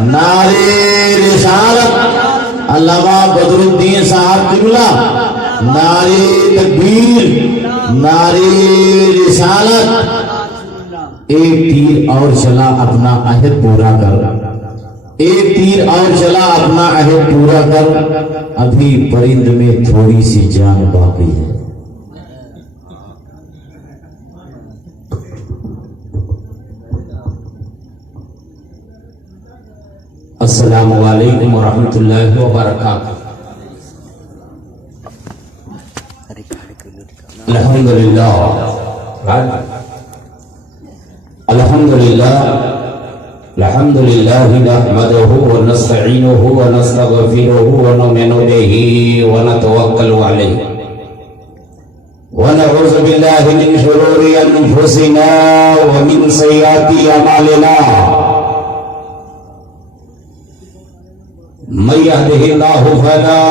نعرے رسالت علامہ بدرالدین صاحب قبلہ، نعرے تکبیر، نعرے رسالت۔ ایک تیر اور چلا اپنا عہد پورا کر، ایک تیر اور چلا اپنا عہد پورا کر، ابھی پرند میں تھوڑی سی جان باقی ہے۔ السلام علیکم ورحمۃ اللہ وبرکاتہ۔ الحمدللہ الحمدللہ الحمدللہ نحمدہ ونستعینہ ونستغفرہ ونؤمن بہ ونتوکل علیہ ونعوذ باللہ من شرور انفسنا ومن سیئات اعمالنا، من يهده الله فلا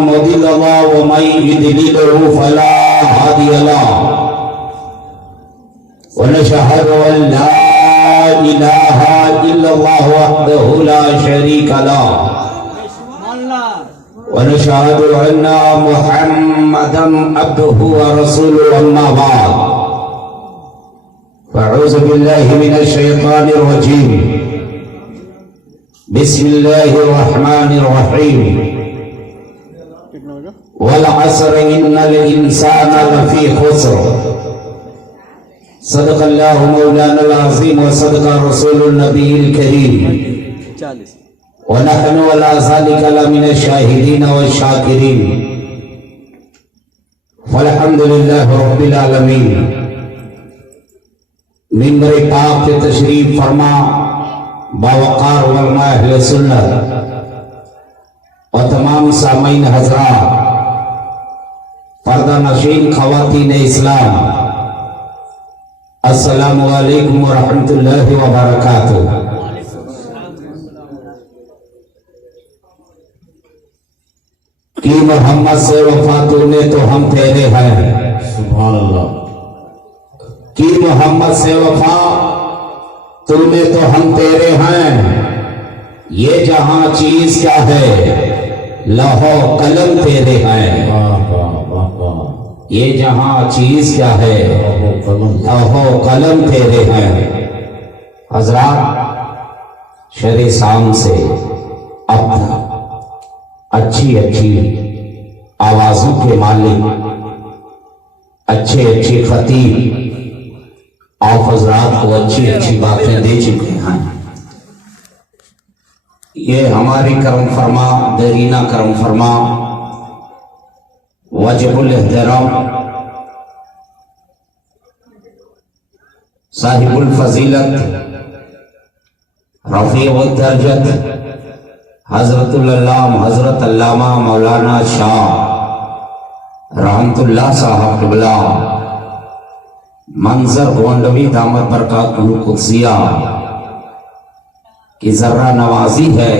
مضل له ومن يضلل فلا هادي له، ونشهد ان لا اله الا الله وحده لا شريك له، ونشهد ان محمدا عبده ورسوله، اما بعد فاعوذ بالله من الشيطان الرجيم، بسم اللہ الرحمن الرحیم، والعصر ان الانسان لفی خسر، صدق اللہ مولانا العظیم وصدق رسول النبی الکریم، ونحن على ذلك لمن الشاہدین والشاکرین، والحمد للہ رب العالمین۔ ممبر پاک کے تشریف فرما باوقار علماء اہل سنت اور تمام سامعین حضرات، پردہ نشین خواتین اسلام، السلام علیکم ورحمۃ اللہ وبرکاتہ۔ کی محمد سے وفا تو نے تو ہم تیرے ہیں، سبحان اللہ۔ کی محمد سے وفا تو نے تو ہم تیرے ہیں، یہ جہاں چیز کیا ہے لوح قلم تیرے ہیں، یہ جہاں چیز کیا ہے لوح قلم تیرے ہیں۔ حضرات، شر سام سے اب اچھی آوازوں کے مالک، اچھے خطیب آپ حضرات کو اچھی باتیں دے چکے ہیں۔ یہ ہماری کرم فرما، دیرینہ کرم فرما، واجب الاحترام، صاحب الفضیلت، رفیع الدرجت، حضرت العلامہ حضرت علامہ مولانا شاہ رحمت اللہ صاحب قبلہ منظر گونڈوی دامت برکاتہ القدسیہ کی ذرہ نوازی ہے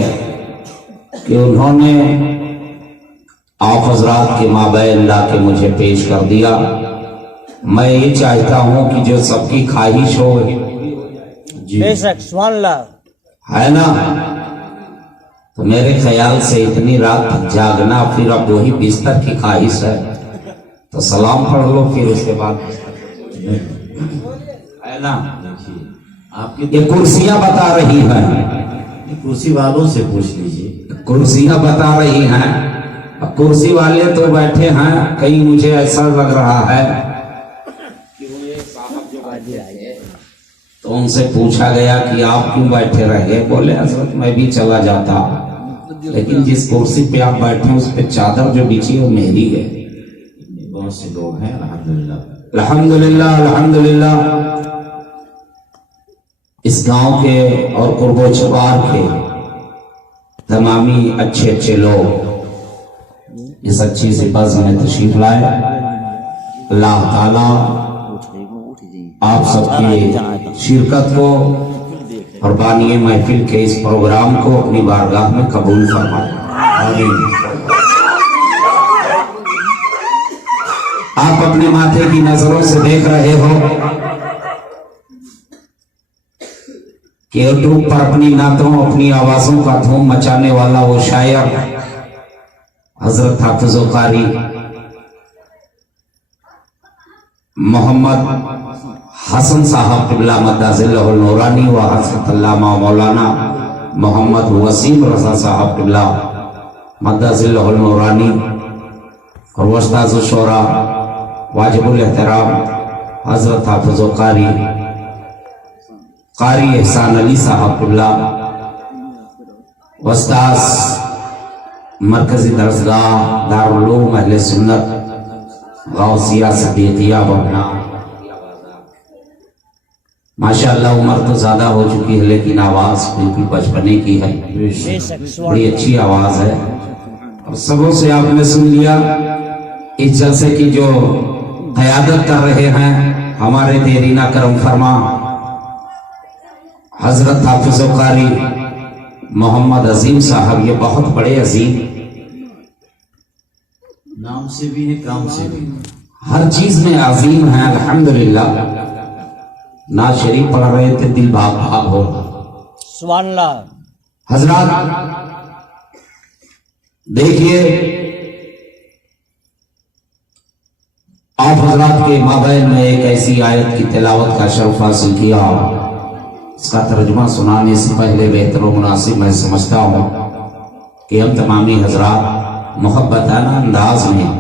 کہ انہوں نے آپ حضرات کے مابین لا کے مجھے پیش کر دیا۔ میں یہ چاہتا ہوں کہ جو سب کی خواہش ہو بے شک، سبحان اللہ، ہے نا، تو میرے خیال سے اتنی رات جاگنا پھر اب وہی بستر کی خواہش ہے، تو سلام پڑھ لو پھر اس کے بعد ہے نا۔ آپ کی یہ کرسیاں بتا رہی ہیں، کرسی والوں سے پوچھ لیجئے۔ کرسیاں بتا رہی ہیں، اب کرسی والے تو بیٹھے ہیں، کہیں مجھے ایسا لگ رہا ہے کہ وہ یہ صاحب جو بیٹھے رہے تو ان سے پوچھا گیا کہ آپ کیوں بیٹھے رہے، بولے حضرت میں بھی چلا جاتا، لیکن جس کرسی پہ آپ بیٹھے ہیں اس پہ چادر جو بچھی ہے وہ میری ہے۔ بہت سے لوگ ہیں، الحمدللہ الحمدللہ الحمدللہ۔ اس گاؤں کے اور قرب و چپار کے تمامی اچھے لوگ اس اچھی سی بزم میں تشریف لائے۔ اللہ تعالیٰ آپ سب کی شرکت کو اور بانی محفل کے اس پروگرام کو اپنی بارگاہ میں قبول فرمائے، آمین۔ آپ اپنے ماتھے کی نظروں سے دیکھ رہے ہو कि यूट्यूब पर अपनी नातों अपनी आवाजों का धूम मचाने वाला वो शायर हजरत हाफिज कारी मोहम्मद हसन साहब क़िबला मद्दाज़िल्लहुल नूरानी व हज़रत अल्लामा मौलाना मोहम्मद वसीम रज़ा साहब क़िबला मद्दाज़िल्लहुल नूरानी और उस्ताद शुरा वाजिबुल एहतराम हजरत हाफिज कारी एहसान अली साहब क़िबला उस्ताद मरकजी दरसगाह दारुल उलूम अहले सुन्नत गौसिया सदीकिया बना। माशाअल्लाह उम्र तो ज्यादा हो चुकी है लेकिन आवाज बिल्कुल बचपने की है, बड़ी अच्छी आवाज है। और सबों से आपने सुन लिया इस जलसे की जो क़यादत कर रहे हैं हमारे देरीना करम फरमा हजरत हाफिज कारी मोहम्मद अजीम साहब। ये बहुत बड़े अजीम, नाम से भी है काम से भी। हर चीज में अजीम है अल्हम्दुलिल्लाह। नाज शरीफ पढ़ रहे थे, दिल भाग भाग हो। सुभान अल्लाह। हजरात देखिए आप हजरात के माबैन में एक ऐसी आयत की तिलावत का शर्फ हासिल किया, इसका तर्जुमा सुनाने से पहले बेहतर और मुनासिब मैं समझता हूँ कि हम तमामी हजरात मोहब्बताना अंदाज में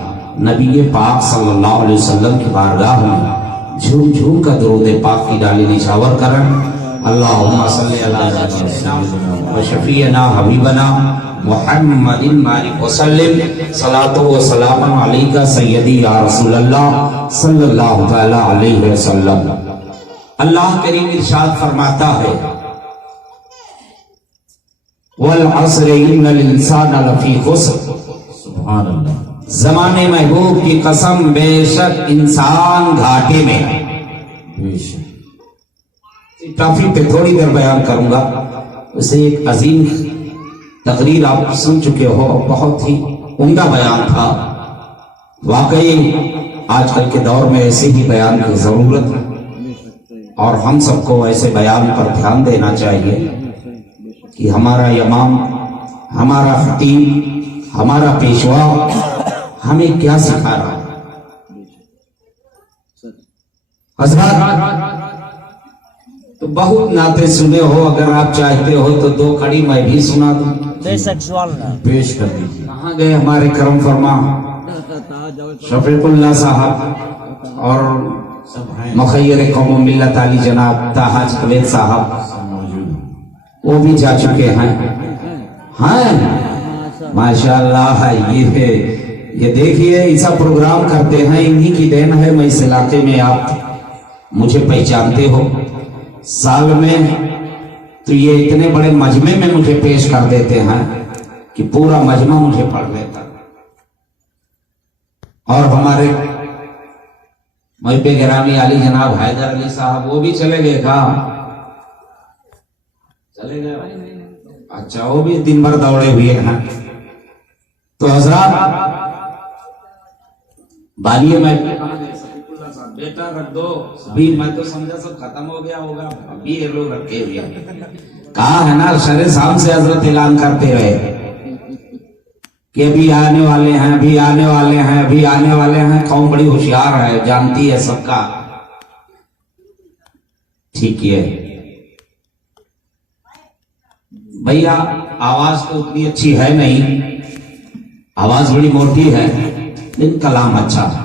नबी पाक सल्लल्लाहु अलैहि वसल्लम की बारगाह में झूम झूम का दरूद पाक की डाली निछावर करें। अल्लाहुम्मा सल्ली अला सय्यिदिना व शफीअना हबीबना मुहम्मदिन मालिक वसल्लिम सलातो व सलामन अलैका सय्यदी या रसूल अल्लाह सल्लल्लाहु तआला अलैहि वसल्लम। अल्लाह करीम इरशाद फरमाता है वल अस्र इन्नल इंसाना लफी खुस्र। सुभान अल्लाह। ज़माने महबूब की कसम बेशक इंसान घाटे में। बेशक टॉपिक पे थोड़ी देर बयान करूंगा, उसे एक अजीम तकरीर आप सुन चुके हो, बहुत ही उम्दा बयान था। वाकई आजकल के दौर में ऐसे ही बयान की जरूरत है और हम सबको ऐसे बयान पर ध्यान देना चाहिए कि हमारा इमाम, हमारा खतीब, हमारा पेशवा हमें क्या सिखा रहा है। हज़रात तो बहुत नाते सुने हो, अगर आप चाहते हो तो दो कड़ी मैं भी सुना दूं। बेशक सुभान अल्लाह। पेश कर दीजिए। कहाँ गए हमारे करम फरमा शफीकुल्लाह साहब और सब हैं, मुखय्यर कौम मिल्लत अली जनाब ताहाज कलेद साहब, सब मौजूद हैं। वो भी जा चुके हैं। हाँ माशाअल्लाह। ये देखिए ऐसा प्रोग्राम करते हैं, इन्हीं की देन है। मैं इस इलाके में, आप मुझे पहचानते हो, साल में तो ये इतने बड़े मजमे में मुझे पेश कर देते हैं कि पूरा मजमा मुझे पढ़ लेता। और हमारे महबूब गिरामी अली जनाब हैदर अली साहब वो भी चले गए। कहा चले गए? अच्छा, वो भी दिन भर दौड़े हुए हैं। तो हजरात बालिए में बेटा रख दो भी, मैं तो समझा सब खत्म हो गया होगा, अभी ये लोग रखे हुए। कहा है ना शरे शाम से हजरत ऐलान करते रहे कि अभी आने वाले हैं, अभी आने वाले हैं, अभी आने वाले हैं। कौम बड़ी होशियार है, जानती है सबका। ठीक है भैया, आवाज तो उतनी अच्छी है नहीं, आवाज बड़ी मोटी है, लेकिन कलाम अच्छा है।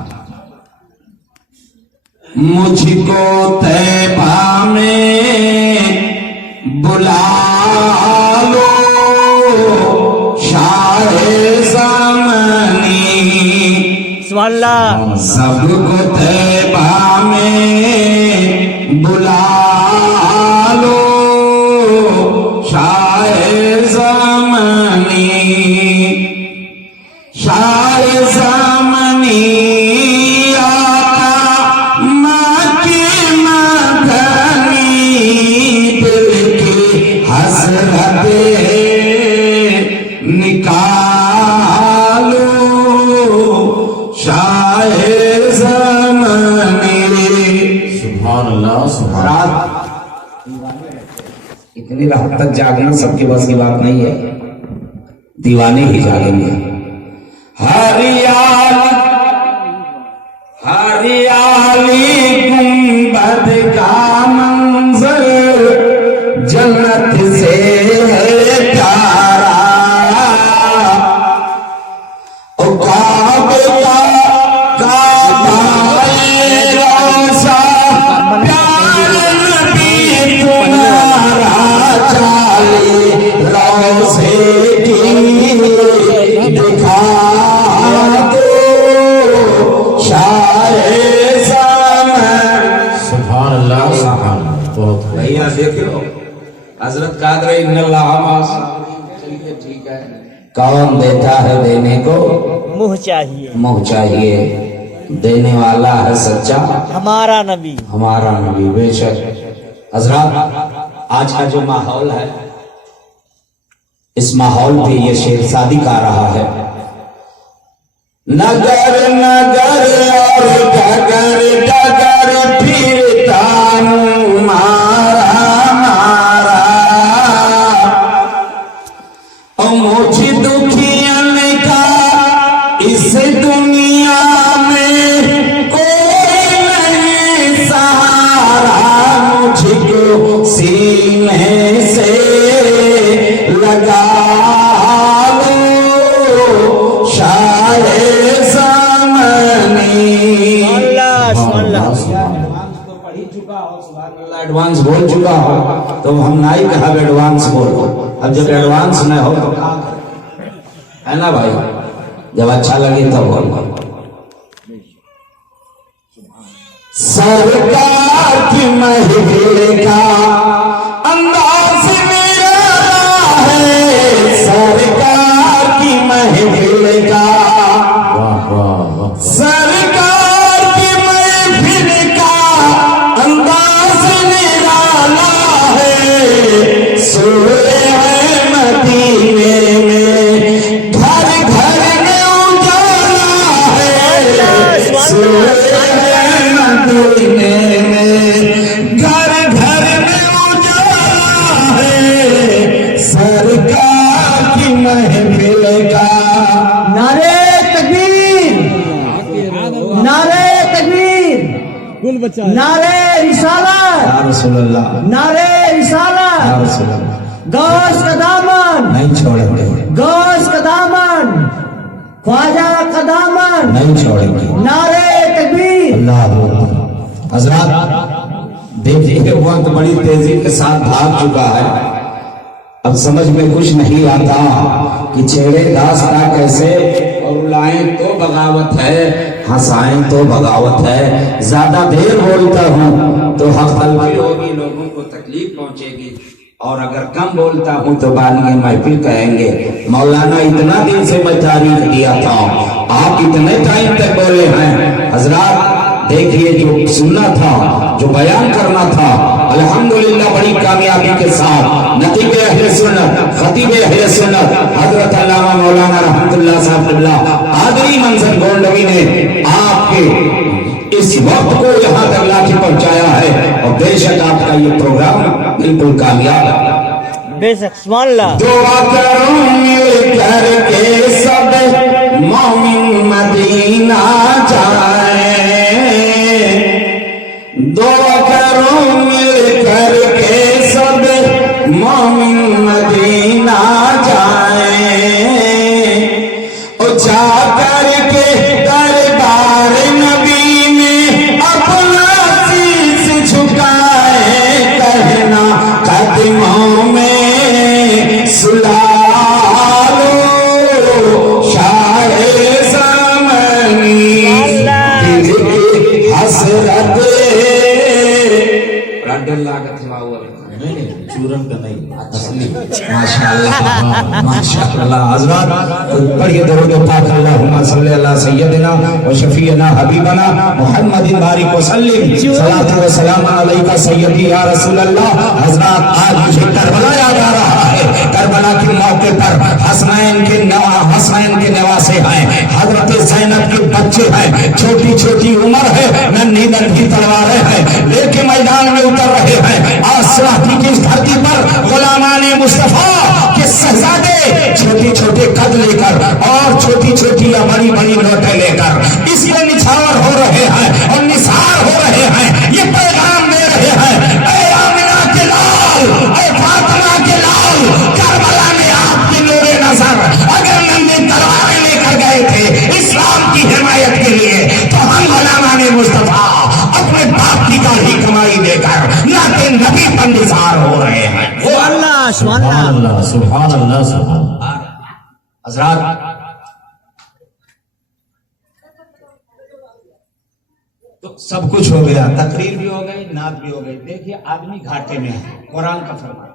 मुझको तैबा में बुला लो शाहे ज़मानी, सुभान अल्लाह। सबको तैबा में बुला लो शाहे ज़मानी, शाहे ज़मानी इतनी रात तक जागना सबके बस की बात नहीं है, दीवाने ही जागेंगे। हरियाली हरियाली गुंबद का मंजर जन्नत से है प्यारा, ओ काबे का काबा रोज़ा प्यार नबी तुम्हारा चाले रोज़े की दिखा दो शाये ज़मान। सुभान अल्लाह सुभान अल्लाह। बहुत खूब। भैया देख लो हजरत कादर इन्नल्लाह मास। चलिए ठीक है। कौन देता है देने को मुंह चाहिए, मुंह चाहिए, देने वाला है सच्चा हमारा नबी। हमारा नबी। बेशक हजरत आज का जो माहौल है, इस माहौल पे ये शेर शादी गा रहा है। नगर नगर और डगर डगर फिरता हूँ मारा मारा, और मुझे दुखियन का इस दुनिया में कोई नहीं सहारा, मुझको सीने से लगा लो शाये ज़मानी। एडवांस बोल चुका हो तो हम ना ही कहा एडवांस बोलो। अब जब एडवांस न हो तो क्या करें? है ना भाई, जब अच्छा लगे तब बोलो। सरकार की महफिल का अंदाज मेरा है, सरकार की महफिल का, वाह वाह वाह। सरकार की महफिल का अंदाज निराला है, सोए हैं मदीने में घर घर में उजाला है, सोए हैं मदीने में घर घर में उजाला है, सरकार की महफिल का। नारे तकबीर, नारे तकबीर, नारे रिसालत, या रसूलल्लाह, नारे रिसालत, या रसूलल्लाह। गौस का दामन, नहीं छोड़ेंगे, गौस का दामन, ख्वाजा का दामन, नहीं छोड़ेंगे। नारे तकबीर। अल्लाह अकबर। हजरत देखिए वक्त बड़ी तेजी के साथ भाग चुका है। अब समझ में कुछ नहीं आता कि छेड़े दास्ता कैसे, और लाएं तो बगावत है, हंसाएं तो बगावत है। ज्यादा देर बोलता हूँ तो हक तलफी होगी, लोगों को तकलीफ पहुंचेगी, और अगर कम बोलता हूँ तो बाद में महफिल कहेंगे मौलाना इतना दिन से मैं तारीफ दिया था, आप इतने टाइम तक बोले हैं। हजरात देखिए जो सुनना था, जो बयान करना था, अल्हम्दुलिल्लाह बड़ी कामयाबी के साथ नतीबे अहले सुन्नत, खतीबे अहले सुन्नत हजरत अल्लामा मौलाना रहमतुल्लाह साहब क़िबला आदरी मंजर गोंडवी ने आपके इस वक्त को यहाँ तक लाके पहुंचाया है, और बेशक आपका ये प्रोग्राम बिल्कुल कामयाब है। बेशक सुभान अल्लाह। दुआ करो मिल करके सब मोमिन मदीना जाए, दुआ करो मिल करके सब मोमिन मदीना जाए, और जा करके दरबार नबी में अपना शीश झुकाए, कहना कदमों में सुला लो शाये ज़मानी। दिल की हसरत डर लागत हुआ नहीं चूरन का नहीं, असली। माशाअल्लाह माशाअल्लाह। हज़रात पढ़िए दरूद पाक अल्लाहुम्मा सल्ली अला सय्यदिना व शफीना हबीबना मुहम्मदिन बारिक व सल्लिम सलातु व सलाम अलैका सय्यदी या रसूल अल्लाह। हज़रात आज मुझे करबला याद आ रहा है। करबला के मौके पर हसनैन के नवासे हैं, हजरत ज़ैनब के बच्चे हैं, छोटी छोटी उम्र है, नन्ही नन्ही तलवारें हैं, लेके मैदान में उतर रहे हैं। आज की इस धरती पर गुलाम नगद लेकर और छोटी छोटी या बड़ी बड़ी नोटें लेकर इस पे निछावर हो रहे हैं और निसार हो रहे हैं। ये पैगाम दे रहे हैं, ऐ आमिना के लाल, ऐ फातिमा के लाल, करबला में आपकी नूरे नजर अगर नंगे तलवारें लेकर गए थे इस्लाम की हिमायत के लिए, तो हम गुलामाने मुस्तफा अपने बाप की गाढ़ी कमाई देकर नाते नबी पर निसार हो रहे हैं। वो अल्लाह सुभान सुभान अल्लाह, सुभान अल्लाह, सुभान। हजरात, तो सब कुछ हो गया, तकरीर भी हो गई, नात भी हो गई। देखिए आदमी घाटे में है, कुरान का फरमान।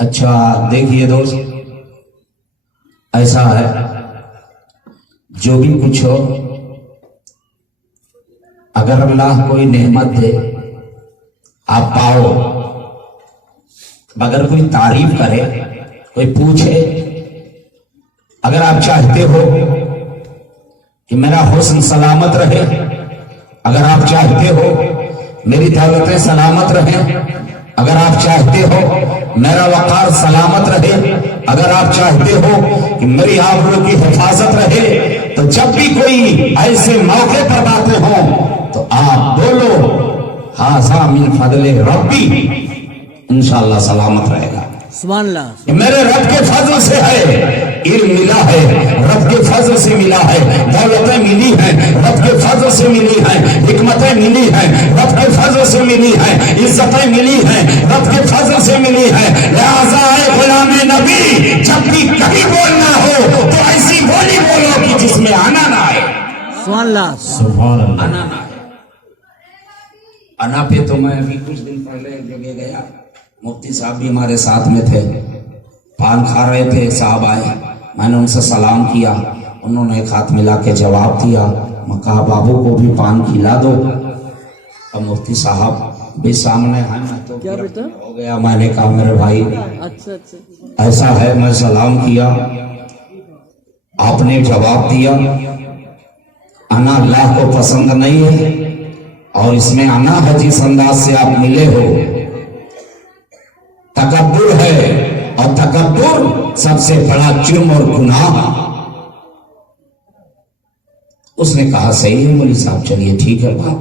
अच्छा देखिए दोस्त, ऐसा है जो भी कुछ हो, अगर अल्लाह कोई नेमत दे आप पाओ, अगर कोई तारीफ करे, कोई पूछे, अगर आप चाहते हो कि मेरा हुस्न सलामत रहे, अगर आप चाहते हो मेरी दौलतें सलामत रहे, अगर आप चाहते हो मेरा वकार सलामत रहे, अगर आप चाहते हो कि मेरी आबरू की हिफाजत रहे, तो जब भी कोई ऐसे मौके पर बातें हों तो आप बोलो हाज़ा मिन फज़ले रब्बी, इंशाअल्लाह सलामत रहेगा। सुभान अल्लाह। ये मेरे रब के फजल से है, इल्म मिला है, रब के फजल से मिला है, दौलतें मिली हैं, रब के फजल से मिली हैं, हिकमतें मिली हैं, रब के फजल से मिली हैं, इज्जतें मिली हैं, रब के फजल से मिली हैं। लिहाजा है गुलामे नबी, जब भी कभी बोलना हो तो ऐसी बोली बोलो कि जिसमें आना ना आए। सुभान अल्लाह। सुभान अल्लाह। आना ना आए। आना पे तो मैं अभी कुछ दिन पहले एक जगह गया, मुफ्ती साहब भी हमारे साथ में थे, पान खा रहे थे, साहब आए, मैंने उनसे सलाम किया, उन्होंने एक हाथ मिला के जवाब दिया, मैं कहा बाबू को भी पान खिला दो। अब मुफ्ती साहब भी सामने हैं, मैं तो क्या बेटा? हो गया। मैंने कहा मेरे भाई अच्छा अच्छा। ऐसा है, मैं सलाम किया, आपने जवाब दिया, आना अल्लाह को पसंद नहीं है, और इसमें आना है जिस अंदाज से आप मिले हो तकब्बुर है, और तकब्बुर सबसे बड़ा जुर्म और गुनाह। उसने कहा सही है मौलवी साहब, चलिए ठीक है बाप।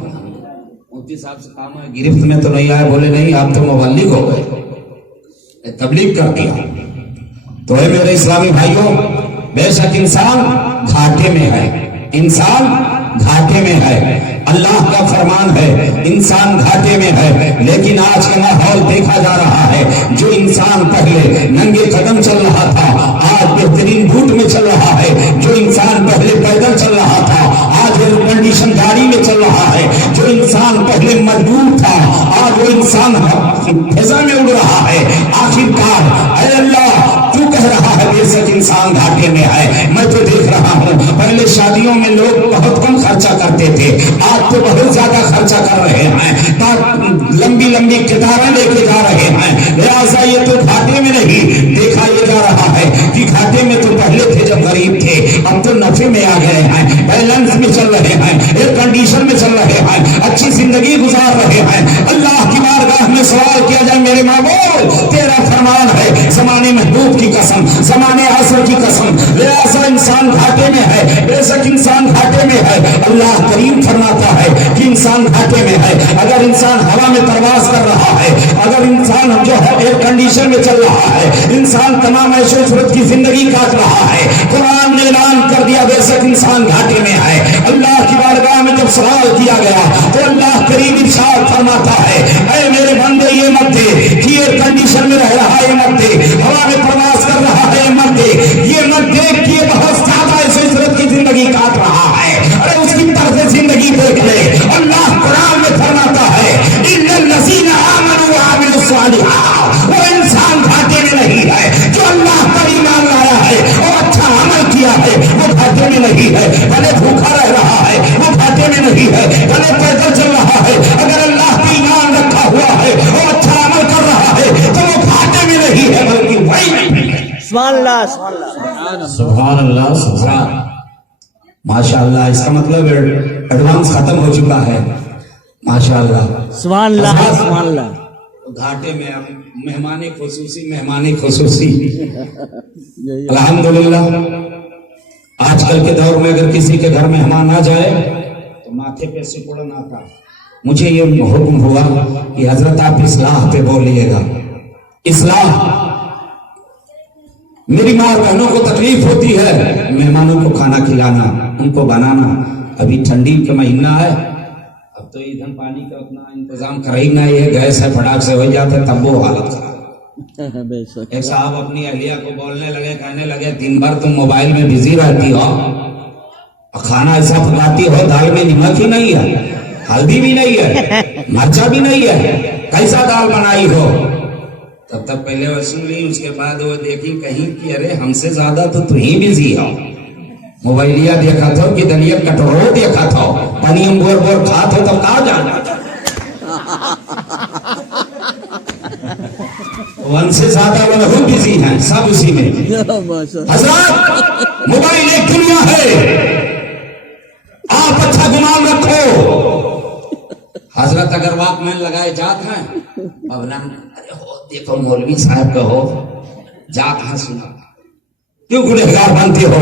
मुफ्ती साहब से कहा मैं गिरफ्त में तो नहीं आया, बोले नहीं आप तो मुबल्लिग हो गए, तबलीग कर दिया। तो है मेरे इस्लामी भाइयों, बेशक इंसान घाटे में है, इंसान घाटे में है, अल्लाह का फरमान है इंसान घाटे में है। लेकिन आज का माहौल देखा जा रहा है, जो इंसान पहले नंगे कदम चल रहा था आज बेहतरीन बूट में चल रहा है, जो इंसान पहले पैदल चल रहा था आज एयर कंडीशन गाड़ी में चल रहा है, जो इंसान पहले मजदूर था आज वो इंसान फिजा में उड़ रहा है। आखिरकार ऐ अल्लाह तू कह रहा है बेशक इंसान घाटे में है। मैं तो देख रहा हूँ पहले शादियों में लोग बहुत कम खर्चा करते थे, आज तो बहुत ज्यादा खर्चा कर रहे हैं, लंबी लंबी किताबें लेके जा रहे हैं। लिहाजा ये तो घाटे में नहीं, देखा ये जा रहा है कि घाटे में तो पहले थे जब गरीब थे, अब तो नफे में आ गए हैं, बैलेंस में चल रहे हैं, एयर कंडीशन में चल रहे हैं, अच्छी जिंदगी गुजार रहे हैं। अल्लाह की बारगाह में सवाल किया जाए मेरे महबूब तेरा फरमान है, जमाने महबूब की कसम, जमाने असर की कसम, लिहाजा इंसान घाटे में है, बेशक इंसान घाटे में है। अल्लाह करीम फरमाता है कि इंसान घाटे में है। अगर इंसान हवा में परवाज कर रहा है, अगर इंसान जो है एयर कंडीशन में चल रहा है, इंसान तमाम ऐशो-ओ-सूरत की जिंदगी काट रहा है, कुरान ने ऐलान कर दिया बेशक इंसान घाटे में है। अल्लाह की बारगाह में जब सवाल किया गया तो अल्लाह करीम इरशाद फरमाता है ऐ मेरे बंदे ये मत दे कि एयर कंडीशन में रह रहा है, ये मत दे, हवा में प्रवास कर रहा है, ये मत दे, ये मत दे कि ये बहुत ज्यादा ऐशो-ओ-सूरत की जिंदगी काट रहा है। अरे उसकी तरफ जिंदगी देख ले। अल्लाह कुरान में फरमाता है इन्नल्लज़ीना आमनू व अमिलुस सालिहात, वो इंसान घाटे में नहीं है जो अल्लाह पर ईमान लाया है और अच्छा अमल किया है, वो घाटे में नहीं है। भले भूखा रह रहा है वो घाटे में नहीं है, भले पैदल चल रहा है, अगर अल्लाह पर ईमान रखा हुआ है और अच्छा अमल कर रहा है तो वो घाटे में नहीं है बल्कि वही नहीं है। सुभान अल्लाह। सुभान अल्लाह। सुभान अल्लाह, सुभान। माशाअल्लाह, इसका मतलब एडवांस खत्म हो चुका है। माशाअल्लाह। सुभान अल्लाह। सुभान अल्लाह। تو گھاٹے میں اب مہمان خصوصی یہی الحمدللہ آج کل کے دور میں اگر کسی کے گھر مہمان آ جائے تو ماتھے پہ سکڑن آتا. مجھے یہ حکم ہوا کہ حضرت آپ اصلاح پہ بولیے گا. اصلاح. میری ماں اور بہنوں کو تکلیف ہوتی ہے مہمانوں کو کھانا کھلانا, ان کو بنانا. ابھی ٹھنڈی کا مہینہ ہے, اب تو ایندھن پانی کا اتنا انتظام کر ہی نہ, یہ گیس ہے پھٹاک سے ہو جاتا ہے, تب وہ حالت خراب. بے شک. ایک صاحب اپنی اہلیہ کو بولنے لگے, کہنے لگے دن بھر تم موبائل میں بزی رہتی ہو, کھانا ایسا پکاتی ہو دال میں نمک ہی نہیں ہے, ہلدی بھی نہیں ہے, مرچا بھی نہیں ہے, کیسا دال بنائی ہو. تب تک پہلے وہ سن لی, اس کے بعد وہ دیکھی کہیں کہ ارے ہم سے زیادہ تو ہی بزی ہو. موبائلیا دیکھا تھا کہ دلیا کٹورو دیکھا تھا, پانی ہم بور بور کھا تھا تب کہاں جانا تھا. ون سے زیادہ وہ بہت بزی ہیں, سب اسی میں. حضرات موبائل ایک دنیا ہے, آپ اچھا گمان رکھو. حضرت اگر واک مین لگائے جات ہیں اب نہ دیکھو مولوی صاحب کا ہو جات ہیں سنا, کیوں گنہگار بنتے ہو؟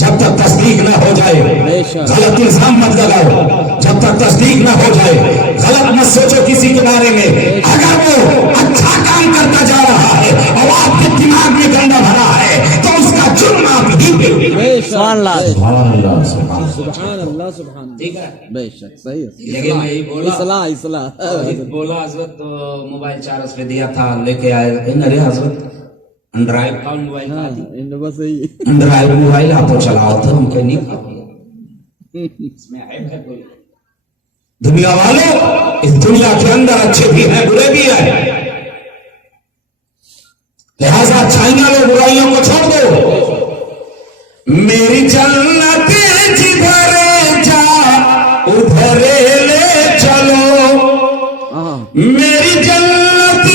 جب تک تصدیق نہ ہو جائے غلط الزام مت لگاؤ, جب تک تصدیق نہ ہو جائے غلط مت سوچو کسی کے بارے میں. اگر وہ اچھا کام کرتا جا رہا ہے اور آپ کے دماغ میں گندا بھرا ہے تو اس کا جرم آپ ہی پہ. سبحان اللہ سبحان اللہ سبحان اللہ. سبحان اللہ سبحان ٹھیک ہے, بے شک صحیح ہے. لیکن میں یہی بولا اصلاح بولا حضرت موبائل چارج پہ دیا تھا لے کے آئے. ارے حضرت انڈرائیو کا موبائل بس یہی انڈرائیو موبائل آپ کو چلاؤ تو ہم کہیں نہیں کھا, اس میں عیب ہے کوئی؟ دنیا والوں اس دنیا کے اندر اچھے بھی ہیں برے بھی ہیں, لہذا اچھائیاں لو برائیوں کو چھوڑ دو. میری جنت جدھر جا ادھر لے چلو, میری جنت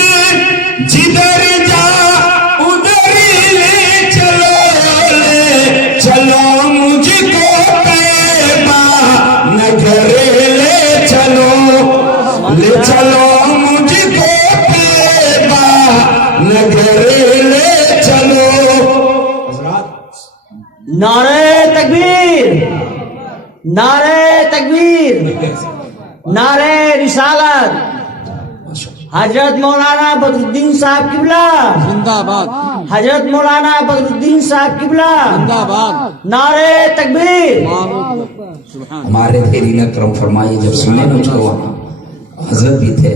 جدھر جا ادھر لے چلو مجھ کو طیبہ نگر لے چلو مجھ کو طیبہ نگر لے چلو. نعرہ تکبیر, نعرہ تکبیر, نعرہ رسالت. حضرت مولانا بدرالدین صاحب قبلہ زندہ باد, حضرت مولانا بدرالدین صاحب قبلہ زندہ باد. نعرہ تکبیر. ہمارے دھیری نے کرم فرمائی, جب سنے مجھ کو حضرت بھی تھے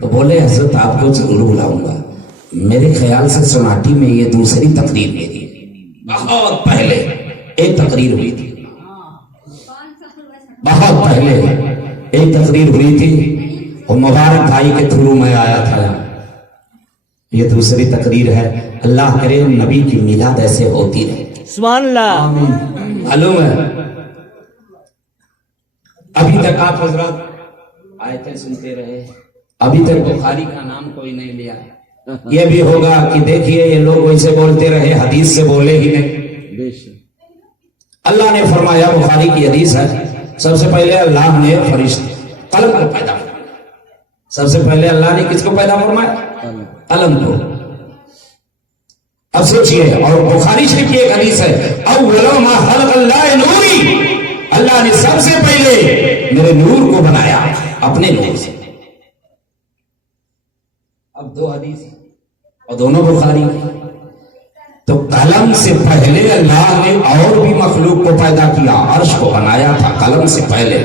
تو بولے حضرت آپ کو ضرور بلاؤں گا. میرے خیال سے سوناٹی میں یہ دوسری تقریر میری, بہت پہلے ایک تقریر ہوئی تھی, بہت پہلے ایک تقریر ہوئی تھی, اور مبارک بھائی کے تھرو میں آیا تھا. یہ دوسری تقریر ہے. اللہ کرے نبی کی میلاد ایسے ہوتی رہے. سبحان اللہ. معلوم ہے ابھی تک آپ حضرات آیتیں سنتے رہے, ابھی تک بخاری کا نام کوئی نہیں لیا. یہ بھی ہوگا کہ دیکھیے یہ لوگ ویسے بولتے رہے, حدیث سے بولے ہی نہیں. اللہ نے فرمایا, بخاری کی حدیث ہے, سب سے پہلے اللہ نے فرشتے قلم کو پیدا فرمایا. سب سے پہلے اللہ نے کس کو پیدا فرمایا؟ قلم کو. اب سوچئے, اور بخاری شریف کی ایک حدیث ہے, اول ما خلق اللہ نوری, اللہ نے سب سے پہلے میرے نور کو بنایا اپنے نور سے. اب دو حدیث اور دونوں بخاری. تو قلم سے پہلے اللہ نے اور بھی مخلوق کو پیدا کیا, عرش کو بنایا تھا قلم سے پہلے,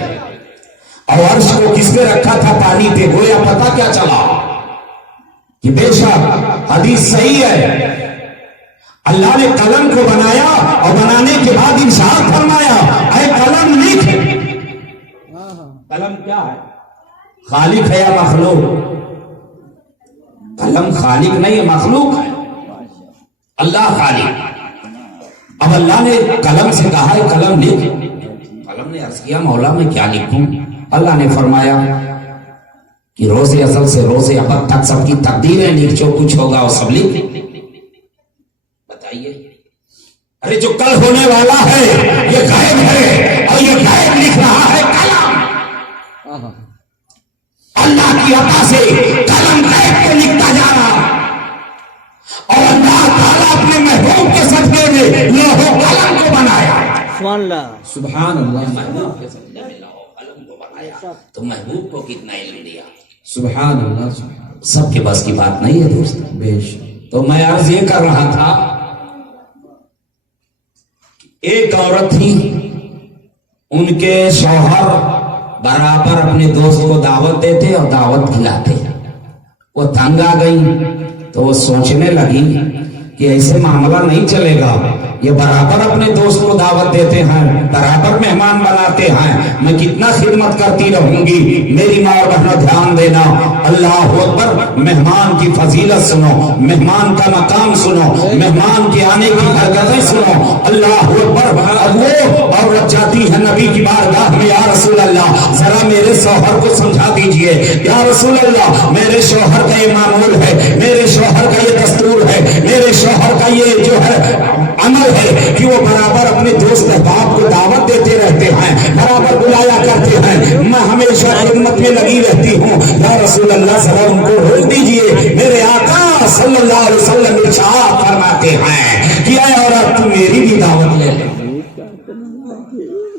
اور عرش کو کس پہ رکھا تھا؟ پانی پہ. گویا پتا کیا چلا کہ بے شک حدیث صحیح ہے, اللہ نے قلم کو بنایا اور بنانے کے بعد ارشاد فرمایا, اے قلم لکھ. قلم کیا ہے؟ خالق ہے یا مخلوق؟ قلم خالق نہیں ہے, مخلوق ہے. اللہ خالق. اب اللہ نے قلم سے کہا ہے قلم لکھ. قلم نے عرض کیا مولا میں کیا لکھوں؟ اللہ نے فرمایا کہ روز ازل سے روز ابد تک سب کی تقدیریں لکھ, جو کچھ ہوگا وہ سب لکھ. بتائیے, ارے جو کل ہونے والا ہے یہ غائب ہے, اور یہ غائب لکھ رہا ہے قلم. اللہ کی عطا سے قلم غائب اللہ سبحان اللہ محبوب کے سجدے میں لاؤ، قلم کو بنایا تو محبوب کو کتنا علم دیا. سبحان اللہ سبحان سب کے بس کی بات نہیں ہے دوست. بے شک. تو میں عرض یہ کر رہا تھا، ایک عورت تھی، ان کے شوہر برابر اپنے دوست کو دعوت دیتے اور دعوت کھلاتے. وہ تنگ آ گئی تو وہ سوچنے لگی کہ ایسے معاملہ نہیں چلے گا. یہ برابر اپنے دوست کو دعوت دیتے ہیں، برابر مہمان بناتے ہیں، میں کتنا خدمت کرتی رہوں گی. میری ماں اور بہنوں دھیان دینا، اللہ اکبر. مہمان کی فضیلت سنو، مہمان کا مقام سنو، مہمان کے آنے کی برکتیں سنو. اللہ اکبر. اب وہ عورت جاتی ہے نبی کی بارگاہ میں، یا رسول اللہ ذرا میرے شوہر کو سمجھا دیجئے. یا رسول اللہ میرے شوہر کا یہ معمول ہے، میرے شوہر کا یہ دستور ہے، میرے شوہر کا یہ جو ہے عمل ہے کہ وہ برابر اپنے دوست احباب کو دعوت دیتے رہتے ہیں، برابر بلایا کرتے ہیں، میں ہمیشہ خدمت میں لگی رہتی ہوں. یا رسول اللہ ذرا ان کو روک دیجئے. میرے آقا صلی اللہ علیہ وسلم ارشاد فرماتے ہیں کہ اے عورت تو میری بھی دعوت لے لے،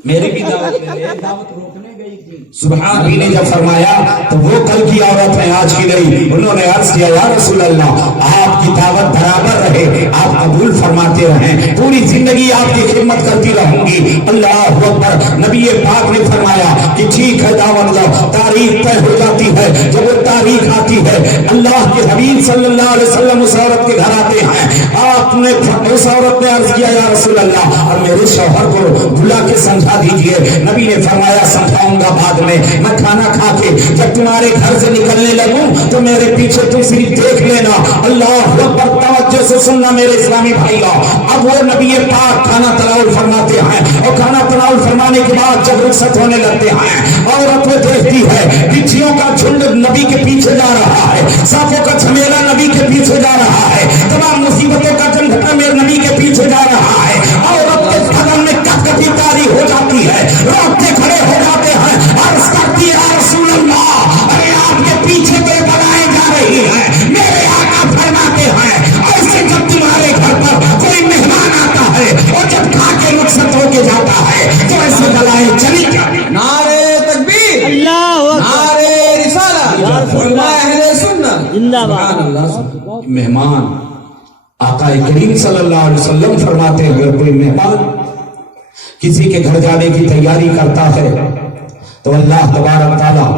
میری بھی دعوت لے لے. دعوت روکنے گئی تھی. سبحان نبی نے جب فرمایا تو وہ کل کی عورت ہے آج کی نہیں. انہوں نے عرض کیا یا رسول اللہ آپ کی دعوت برابر رہے، آپ قبول فرماتے رہیں، پوری زندگی آپ کی خدمت کرتی رہوں گی. اللہ اکبر. نبی پاک نے فرمایا کہ ٹھیک ہے دعوت دو. تاریخ طے ہو جاتی ہے. جب وہ تاریخ آتی ہے اللہ کے حبیب صلی اللہ علیہ وسلم اس عورت کے گھر آتے ہیں. آپ نے اس عورت نے عرض کیا یا رسول اللہ اور میرے شوہر کو بلا کے سمجھا دیجئے. نبی نے فرمایا سمجھاؤں گا بعد میں کھانا کھا کے جب تمہارے گھر سے نکلنے لگوں تو میرے پیچھے تم صرف دیکھ لینا. اللہ اکبر. توجہ سے سننا میرے اسلامی بھائیوں. اب وہ نبی پاک کھانا تناول فرماتے ہیں اور کھانا تناول فرمانے کے بعد جب رخصت ہونے لگتے ہیں عورت وہ دیکھتی ہے بچھیوں کا جھنڈ نبی کے پیچھے جا رہا ہے، سانپوں کا جھمیلا نبی کے پیچھے جا رہا ہے، تمام مصیبتوں کا جھنڈا میرے نبی کے پیچھے جا رہا ہے. عورت کے قدم میں کپکپی طاری ہو جاتی ہے، روکتے کھڑے ہو جاتے ہیں، عرض کرتی ہے یا رسول اللہ ارے آپ کے پیچھے تو بنائے جا رہی ہے. میرے آقا فرماتے ہیں ایسے جب تمہارے گھر پر کوئی مہمان آتا ہے اور جب کھا کے رخصت ہو کے جاتا ہے تو ایسے بلائیں چلی جاتی. نعرے تکبیر، اللہ اکبر. نعرے رسالت، علماء اہل سنت. زندہ باد. سبحان اللہ سبحان. مہمان آقا کریم صلی اللہ علیہ وسلم فرماتے ہیں اگر کوئی مہمان کسی کے گھر جانے کی تیاری کرتا ہے تو اللہ تبارک تعالیٰ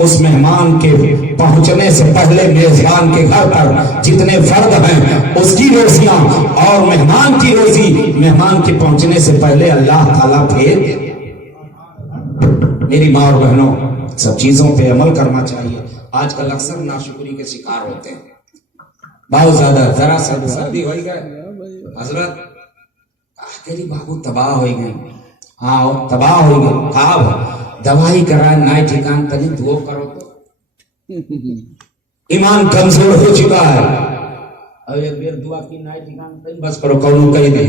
اس مہمان کے پہنچنے سے پہلے میزبان کے گھر پر جتنے فرد ہیں اس کی روزیاں اور مہمان کی روزی مہمان کے پہنچنے سے پہلے اللہ تعالیٰ پھیر. میری ماں اور بہنوں سب چیزوں پہ عمل کرنا چاہیے. آج کل اکثر ناشکری کے شکار ہوتے ہیں بہت زیادہ. ذرا سردی ہوئی گئے حضرت تیری بابو تباہ ہوئی گئی. ہاں تباہ ہوئی گئی. کہا دوائی کرائے نائے ٹھکان تنی دعا کرو تو ایمان کمزور ہو چکا ہے. اب ایک بیر دعا کی نائے ٹھکان تنی بس کرو کونو کہی دے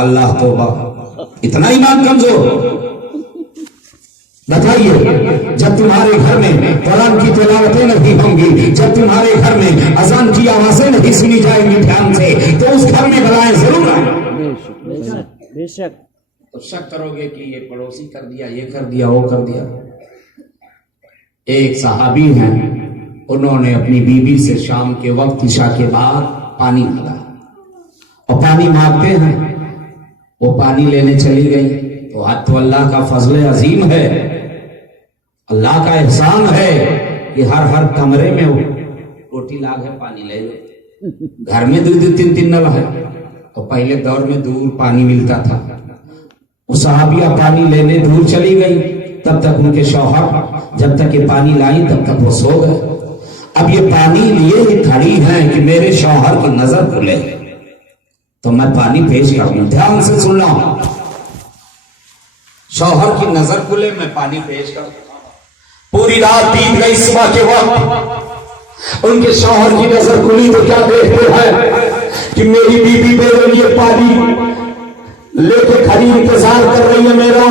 اللہ توبہ. اتنا ایمان کمزور. بتائیے جب تمہارے گھر میں قرآن کی تلاوتیں نہیں ہوں گی، جب تمہارے گھر میں اذان کی آوازیں نہیں سنی جائیں گی دھیان سے تو اس گھر میں بلائیں ضرور آئیں. بے شک. تو شک کرو گے کہ یہ پڑوسی کر دیا، یہ کر دیا، وہ کر دیا. ایک صحابی ہیں انہوں نے اپنی بیوی سے شام کے وقت عشاء کے بعد پانی مانگا اور پانی مانگتے ہیں. وہ پانی لینے چلی گئی تو حد تو اللہ کا فضل عظیم ہے، اللہ کا احسان ہے کہ ہر کمرے میں ٹوٹی لاگ ہے پانی لے لو. گھر میں دو تین نل ہے تو پہلے دور میں دور پانی ملتا تھا. وہ صحابیہ پانی لینے دور چلی گئی، تب تک ان کے شوہر جب تک یہ پانی لائی تب تک وہ سو گئے. اب یہ پانی لیے ہی کھڑی ہیں کہ میرے شوہر کی نظر کھلے تو میں پانی پیش کروں. دھیان سے سننا، شوہر کی نظر کھلے میں پانی پیش کروں. پوری رات بیت گئی، صبح کے وقت ان کے شوہر کی نظر کھلی تو کیا دیکھتے ہیں کہ میری بیوی میرے لیے پانی لے کے کھڑی انتظار کر رہی ہے میرا.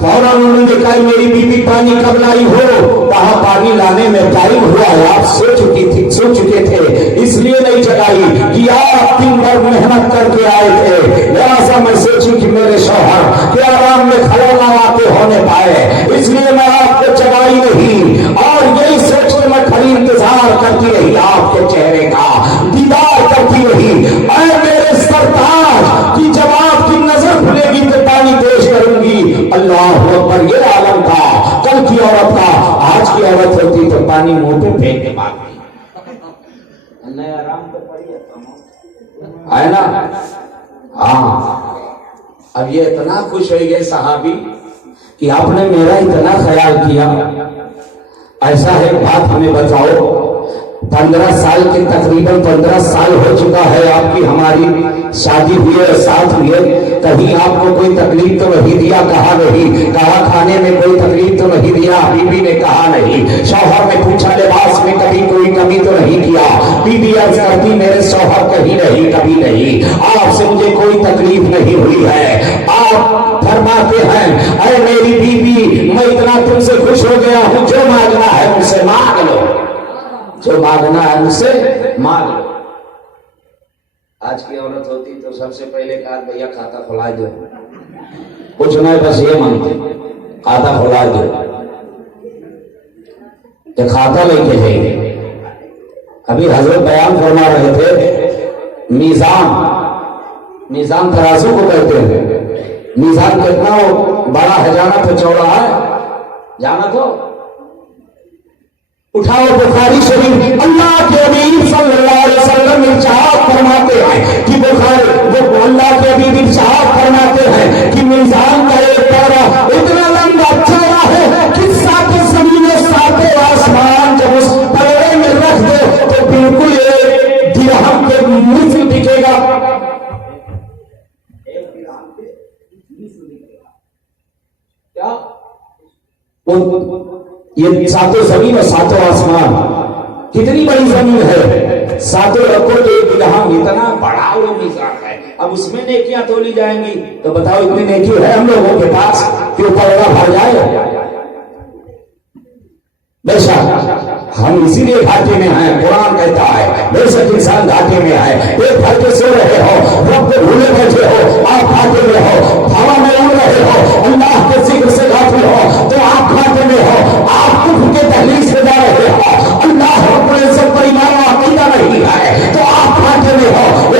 فوراً انہوں نے کہا میری بیوی پانی کب لائی ہو؟ کہا پانی لانے میں ٹائم ہوا ہے، آپ سو چکے تھے. اس اس لیے نہیں جگائی کہ آپ 3 بار محنت کر کے آئے تھے، لہٰذا میں سوچی کہ میرے شوہر کے آرام میں خلل نہ واقع ہونے پائے، اس لیے میں آپ کو جگائی نہیں، اور یہی سوچ کے میں کھڑی انتظار کرتی رہی آپ کے چہرے کا دیدار کرتی رہی۔ اے میرے سرتاج کی جب آپ کی نظر کھلے گی تو پانی پیش کروں گی۔ اللہ اکبر، یہ عالم تھا کل کی عورت کا، آج کی عورت ہوتی تو پانی منہ پہ پھینک کے بھاگتی۔ ہے نا؟ ہاں، اب یہ اتنا خوش ہوئی گئے صحابی کہ آپ نے میرا اتنا خیال کیا، ایسا ہے بات ہمیں بتاؤ، 15 سال کے تقریباً 15 سال ہو چکا ہے آپ کی ہماری شادی ہوئی اور ساتھ ہوئے، کہیں آپ کو کوئی تکلیف تو نہیں دیا؟ کہا نہیں۔ کہا کھانے میں کوئی تکلیف تو نہیں دیا؟ بیوی نے کہا نہیں۔ شوہر نے پوچھا لباس میں کبھی کوئی کمی تو نہیں کیا؟ بیوی عرض کرتی میرے شوہر کہیں نہیں، کبھی نہیں، آپ سے مجھے کوئی تکلیف نہیں ہوئی ہے۔ آپ فرماتے ہیں اے میری بیوی، میں اتنا تم سے خوش ہو گیا ہوں، جو مانگنا ہے مجھ سے مانگ لو، جو مانگنا ہے مجھ سے مانگ لو۔ آج کی عورت ہوتی تو سب سے پہلے کہا بھیا کھاتا کھلا دو، کچھ نہیں بس یہ مانگتے کھاتا کھلا دو، کہ کھاتا لے کے جائیے۔ ابھی حضرت بیان فرما رہے تھے میزان ترازو کو کہتے ہیں، میزان کتنا بڑا ہے جانا تو چوڑا ہے، جانا تو اٹھاؤ بخاری شریف، اللہ کے حبیب صلی اللہ علیہ وسلم ارشاد فرماتے ہیں کہ وہ اللہ کے حبیب ارشاد فرماتے ہیں کہ میزان کا ایک پورا اتنا لمبا چوڑا ہے کہ 7 زمین و 7 آسمان جب اس پلڑے میں رکھ دو تو بالکل ایک درہم کے مثل دکھے گا۔ کیا یہ 7 زمین اور 7 آسمان کتنی بڑی زمین ہے، 7 رکھو تو ایک درہم، اتنا بڑا وہ میزان ہے۔ اب اس میں نیکیاں تولی جائیں گی تو بتاؤ اتنی نیکی ہے ہم لوگوں کے پاس کہ اوپر بھر جائے؟ بے شک ہم اسی لیے گھاٹے میں ہیں، قرآن کہتا ہے بے شک انسان گھاٹے میں ہے۔ ایک گھر کے سو رہے ہو، رب کو بھولے بیٹھے ہو، آپ گھاٹے میں ہو، ہوا میں اڑ رہے ہو، اللہ کے ذکر سے غافل ہو تو آپ گھاٹے میں ہو، آپ کفر کے دہلیز پہ جا رہے ہو، اللہ رب العزت پر ایمان و عقیدہ نہیں ہے تو آپ گھاٹے میں ہو۔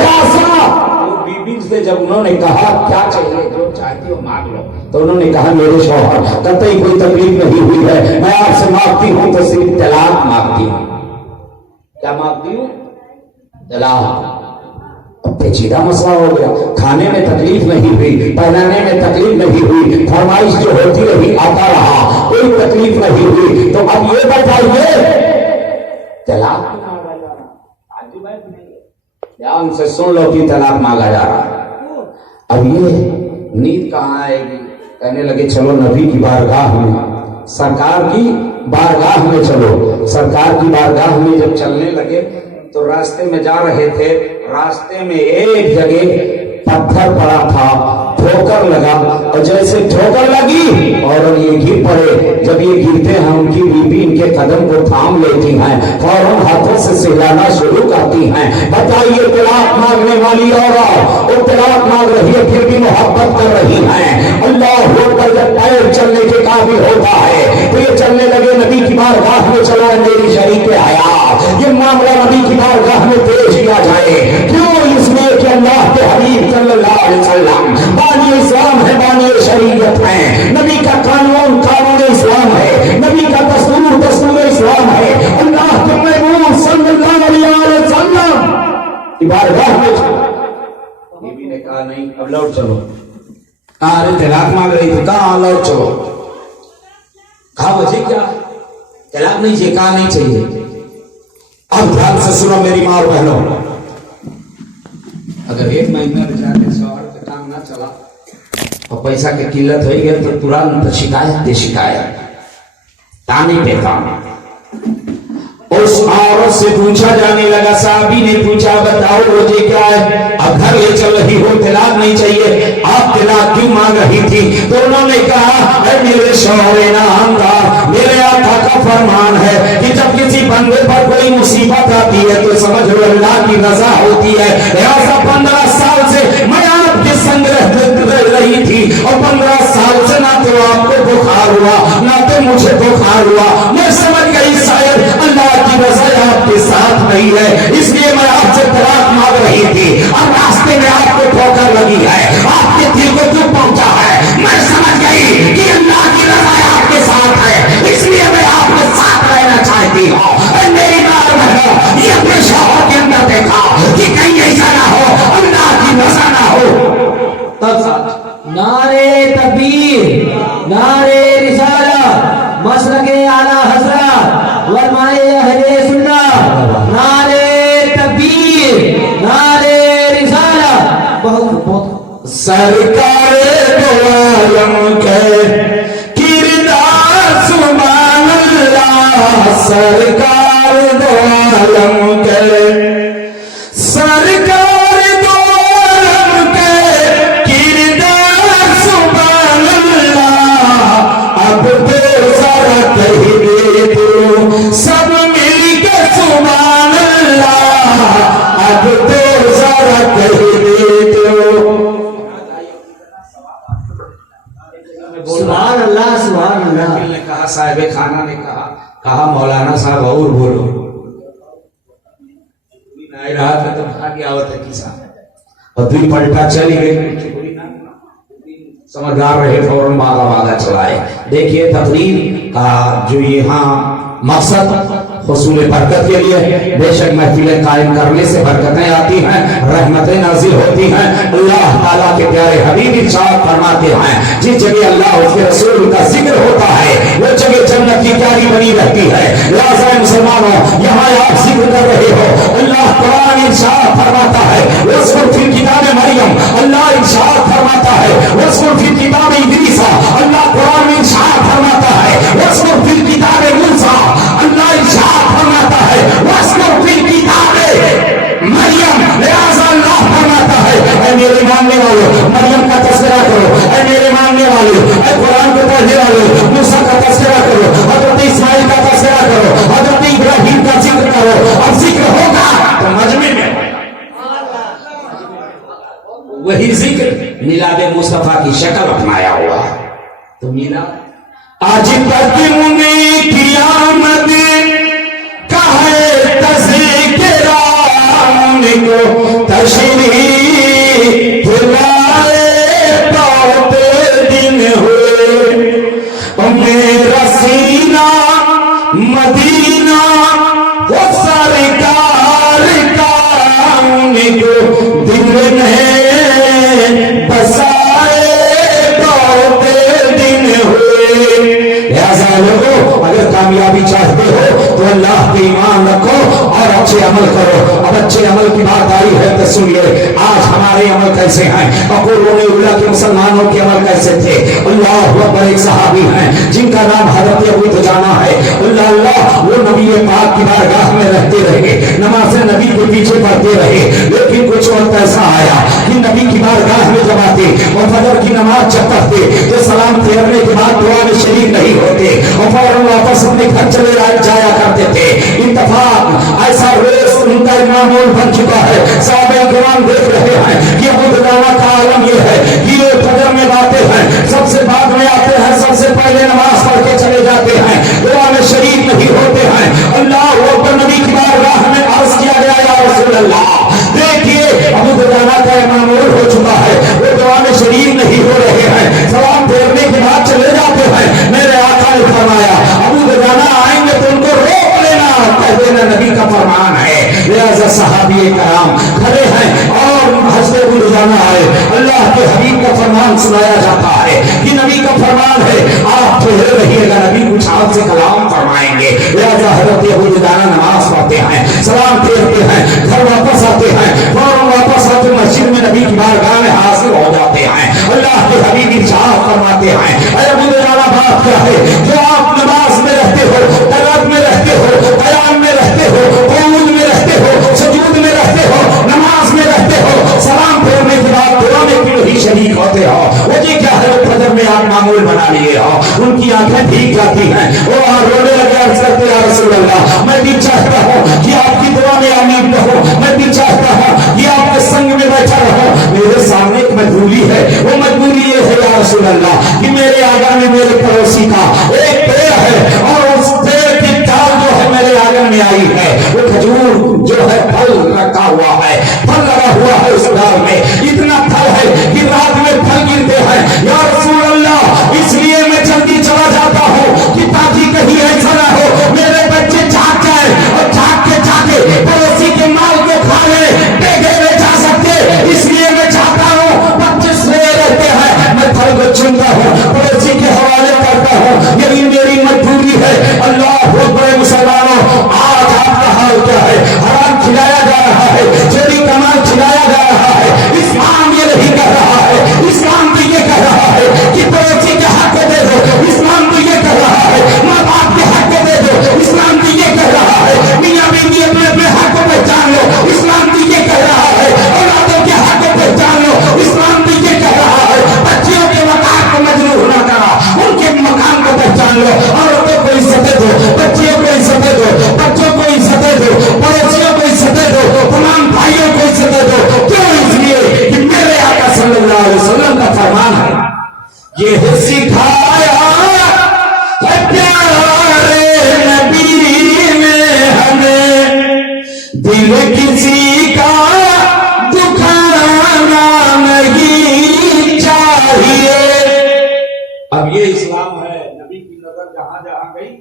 بیوی سے جب انہوں نے کہا کیا چاہیے، جو چاہتی ہو مانگ لو، تو انہوں نے کہا میرے شوہر قطعی کوئی تکلیف نہیں ہوئی ہے، میں آپ سے مانگتی ہوں تو صرف طلاق مانگتی ہوں۔ کیا مانگتی ہوں؟ طلاق۔ پیچیدہ مسئلہ ہو گیا، کھانے میں تکلیف نہیں ہوئی، پہنانے میں تکلیف نہیں ہوئی، فرمائش جو ہوتی رہی آتا رہا، کوئی تکلیف نہیں ہوئی، تو اب یہ بتائیے طلاق ان سے سن لو کہ طلاق مانگا جا رہا ہے۔ اب یہ نیت کہاں آئے گی؟ کہنے لگے چلو نبی کی بارگاہ میں، سرکار کی بارگاہ میں چلو۔ سرکار کی بارگاہ میں جب چلنے لگے تو راستے میں جا رہے تھے، راستے میں ایک جگہ پتھر پڑا تھا، ٹھوکر لگا، اور جیسے ٹھوکر لگی اور یہ گر پڑے، جب یہ گرتے ہیں ان کی بیوی ان کے قدم کو تھام لیتی ہیں، فوراً ہاتھوں سے سہلانا شروع کرتی ہیں۔ بتائیے طلاق مانگنے والی عورت وہ طلاق مانگ رہی ہے پھر بھی محبت کر رہی ہیں۔ اللہ اکبر، جب پیر چلنے کے قابل ہوتا ہے تو یہ چلنے لگے نبی کی بارگاہ میں، چلو میری شریک حیات یہ معاملہ نبی کی بارگاہ میں پیش کیا جائے۔ کیوں؟ اس لیے کہ اللہ کے حبیب صلی اللہ علیہ وسلم بانی اسلام ہے، بانی شریعت ہے، نبی کا قانون قانون اسلام ہے، نبی کا دستور دستور اسلام ہے۔ اللہ کے محبوب صلی اللہ علیہ وسلم کی بارگاہ میں بیوی نے کہا نہیں اب لوٹ چلو۔ کہا ارے طلاق مانگ رہی تھی، کہا لوٹ چلو۔ کہا وجہ کیا؟ طلاق نہیں چاہیے، کہا نہیں چاہیے۔ اب دھیان سے سنو میری ماں اور بہنوں، اگر 1 مہینہ بچارے شوہر کا کام نہ چلا اور پیسہ کی قلت ہوئی گئی تو ترنت شکایت دے شکایت، تانے پہ تانے۔ اس عورت سے پوچھا جانے لگا، صحابی نے پوچھا بتاؤ وجہ کیا ہے؟ اب گھر لے چل رہی ہو، طلاق نہیں چاہیے، آپ طلاق کیوں مانگ رہی تھی؟ تو انہوں نے کہا اے میرے شوہر نامدار، میرے آقا کا فرمان ہے کہ جب کسی بندے پر کوئی مصیبت आती है तो समझ लो अल्लाह की रजा होती है। ऐसा 15 साल से मैं आपके संग रह रही थी और 15 साल से ना तो आपको बुखार हुआ ना तो मुझे बुखार हुआ। मैं समझ गई शायद अल्लाह की रजा आपके साथ नहीं है, इसलिए मैं आपसे तलाक मांग रही थी और रास्ते में आपको ठोकर लगी है, आपके दिल को दुख पहुंचा है। मैं समझ गई कि अल्लाह की रजा आपके साथ है, इसलिए मैं आपके साथ रहना चाहती हूँ। मेरी बात रखो, ये अपने शौहर के अंदर देखा कि कहीं ऐसा ना हो अल्लाह की रजा ना हो। तब नारे तकबीर, नारे रिसालत, मसलके आला हज़रत वलमाए अहले सुन्नत, नारे तकबीर, नारे रिसालत। बहुत सरकार दो आलम के किरदार सुभान अल्लाह, सरकार दो आलम के, सरकार दो आलम के किरदार सुभान अल्लाह। अब तो जरा कह दे दो सब मिल के सुभान अल्लाह, अब तो जरा कह दे दो। सुभान अल्लाह, सुभान अल्लाह। ने कहा, साहिब खाना ने कहा मौलाना साहब और बोलो। नहीं रहा था तो भाग्य आवत है किसा और दुई पलटा चली गई। समझदार रहे, फौरन वादा चलाए। देखिए तकरीर का जो यहाँ मकसद हुसूल बरकत के लिए, बेशक महफिलें कायम करने से बरकतें आती हैं, रहमतें नाजिल होती हैं। अल्लाह ताला के प्यारे हबीब इरशाद फरमाते हैं जिस जगह अल्लाह उसके रसूल का जिक्र होता है वो जगह जन्नत की क्यारी बनी रहती है। लिहाजा मुसलमानों, यहाँ आप जिक्र कर रहे हो, अल्लाह कुरान इरशाद फरमाता है वज़कुर फिल किताब मरियम, अल्लाह इरशाद फरमाता है वज़कुर फिल किताब इदरीसा, अल्लाह कुरान में इरशाद फरमाता है वज़कुर फिल किताब मूसा, अल्लाह इरशाद फरमाता है वज़कुर फिल किताब मरियम। लिहाजा अल्लाह फरमाता है ऐ मेरे मानने वालों मरियम का तज़किरा करो, ऐ मेरे मानने वालों ऐ कुरान को पढ़ने वालों मूसा का तज़किरा करो, हज़रत इस्माइल का तज़किरा करो, हज़रत इब्राहिम का जिक्र करो। अब जिक्र होगा तो मजमे में वही जिक्र मिलादे मुस्तफा की शक्ल अपनाया हुआ तो मिला। आज तक मुने कियामत का है तज़किरा को तशरीफ लाए बहुत दिन हुए, मेरा सीना मदीना वो सरकार का उनको दिल में बसाए बहुत दिन हुए। लिहाजा लोगों, अगर कामयाबी चाहते हो तो अल्लाह पे ईमान रखो और अच्छे अमल करो। अब अच्छे अमल की बात आई है तो सुनिए आज हमारे अमल कैसे हैं और उला के मुसलमानों के अमल कैसे थे। अल्लाह अकबर, एक सहाबी हैं जिनका नाम हज़रत अबू दुजाना है। अल्लाह अल्लाह, वो नबी पाक की बारगाह में रहते रहे, नमाज़ नबी के पीछे पढ़ते रहे, लेकिन कुछ वक्त ऐसा आया कि नबी की बारगाह में जब आते और फजर की नमाज जब पढ़ते तो सलाम फेरने के बाद दुआ में शरीक नहीं होते और फौरन वापस अपने घर चले जाया करते थे। इत्तफाक ऐसा रोज उनका मामूल बन चुका है। साहबे किराम देख रहे हैं कि अबू दुजाना का आलम ये है कि ये फजर में आते हैं, सबसे बाद में आते हैं, सबसे पहले नमाज पढ़ के चले जाते हैं, दुआ में शरीक नहीं होते हैं। अल्लाह अकबर, नबी की बारगाह में अर्ज किया गया या रसूल अल्लाह, देखिए अबू दुजाना का मामूल हो चुका है, वो दुआ में शरीक नहीं हो रहे हैं, सलाम फेरने के बाद चले जाते हैं। मेरे आका ने फरमाया अबू दुजाना आएंगे तो उनको रोक लेना, कह देना नबी का फरमान है। लिहाजा सहाबी कराम खड़े हैं और हज़रत अबू दुजाना आए, अल्लाह के हबीब का फरमान सुनाया जाता है कि नबी का फरमान है आप ठहरे रहिएगा, नबी कुछ आपसे कलाम फरमाएंगे। लिहाजा हज़रत अबू दुजाना नमाज पढ़ते हैं, सलाम फेरते हैं, घर वापस आते हैं, फौरन वापस आते मस्जिद में नबी की बारगाह में हाजिर हो जाते हैं। अल्लाह के हबीब इरशाद फरमाते हैं ऐ अबू दुजाना, बात क्या है जो आप नमाज में रहते हो, तलब में रहते हो, कयाम में रहते हो, क़ुऊद में रहते हो, सुजूद में रहते हो, नमाज में रहते हो, सलाम फेरने के बाद दुआ में क्यों ही शरीक होते हो? वो जी क्या है फजर में आप मामूल बना लिए हो। उनकी आंखें भीग जाती हैं, वो रोने लगे, अर्ज़ करते या रसूल अल्लाह रसूल अल्लाह कि मेरे आंगन में मेरे पड़ोसी का एक पेड़ है और उस पेड़ की डाल जो है मेरे आंगन में आई है, वो खजूर जो है फल रखा हुआ है, फल लगा हुआ है उस डाल में, इतना फल है कि रात में फल गिरते हैं। या रसूल अल्लाह, इसलिए मैं जल्दी चला जाता हूँ कि ताकि कहीं ऐसा ना हो मेरे बच्चे जाग जाए और जाग के जाके पड़ोसी के माल को खा ले, बेगे में जा सकते, इसलिए मैं चाहता हूँ बच्चे सोए रहते हैं, मैं फल को चुनता हूँ, पड़ोसी के हवाले करता हूँ, यही मेरी मजबूरी है। अल्लाह बड़े मुसलमानों, आज आपका हाल क्या है? हराम खिलाया जा रहा है, चोरी कमाल खिलाया जा रहा है। इस्लाम ये नहीं कह रहा है, इस्लाम तो ये कह रहा है कि पड़ोसी के हक को दे दो, इस्लाम तो ये कह रहा है माँ बाप के हक को दे दो, इस्लाम तो ये कह रहा है मियाँ बीवी अपने अपने हक को पहचान लो, इस्लाम तो ये कह रहा है औलादों के हक को पहचान लो, इस्लाम तो ये कह रहा है बच्चियों के मकान को मजरूह ना करा, उनके मकान को पहचान लो, औरतों को इज्जत दो, बच्चियों को इज्जत दो, बच्चों को इज्जत दो, पड़ोसियों को इज्जत दो, तमाम भाइयों को इज्जत दो। क्यों? इसलिए कि मेरे आका सल्लल्लाहु अलैहि वसल्लम का फरमान है, ये है सिखाया है प्यारे नबी ने हमें, दिल किसी का दुखाना नहीं चाहिए। अब ये इस्लाम है। नबी की नजर जहां जहां गई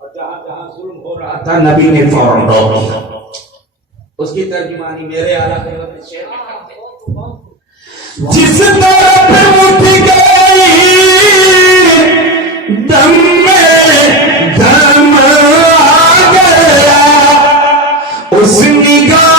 और जहां जहां जुल्म हो रहा था, नबी ने फौरन रोक दिया। उसकी तर्जुमानी मेरे आला हज़रत शेख ने कर दी। जिस तरफ उठ गई दम में दम आ गया, उस निगाह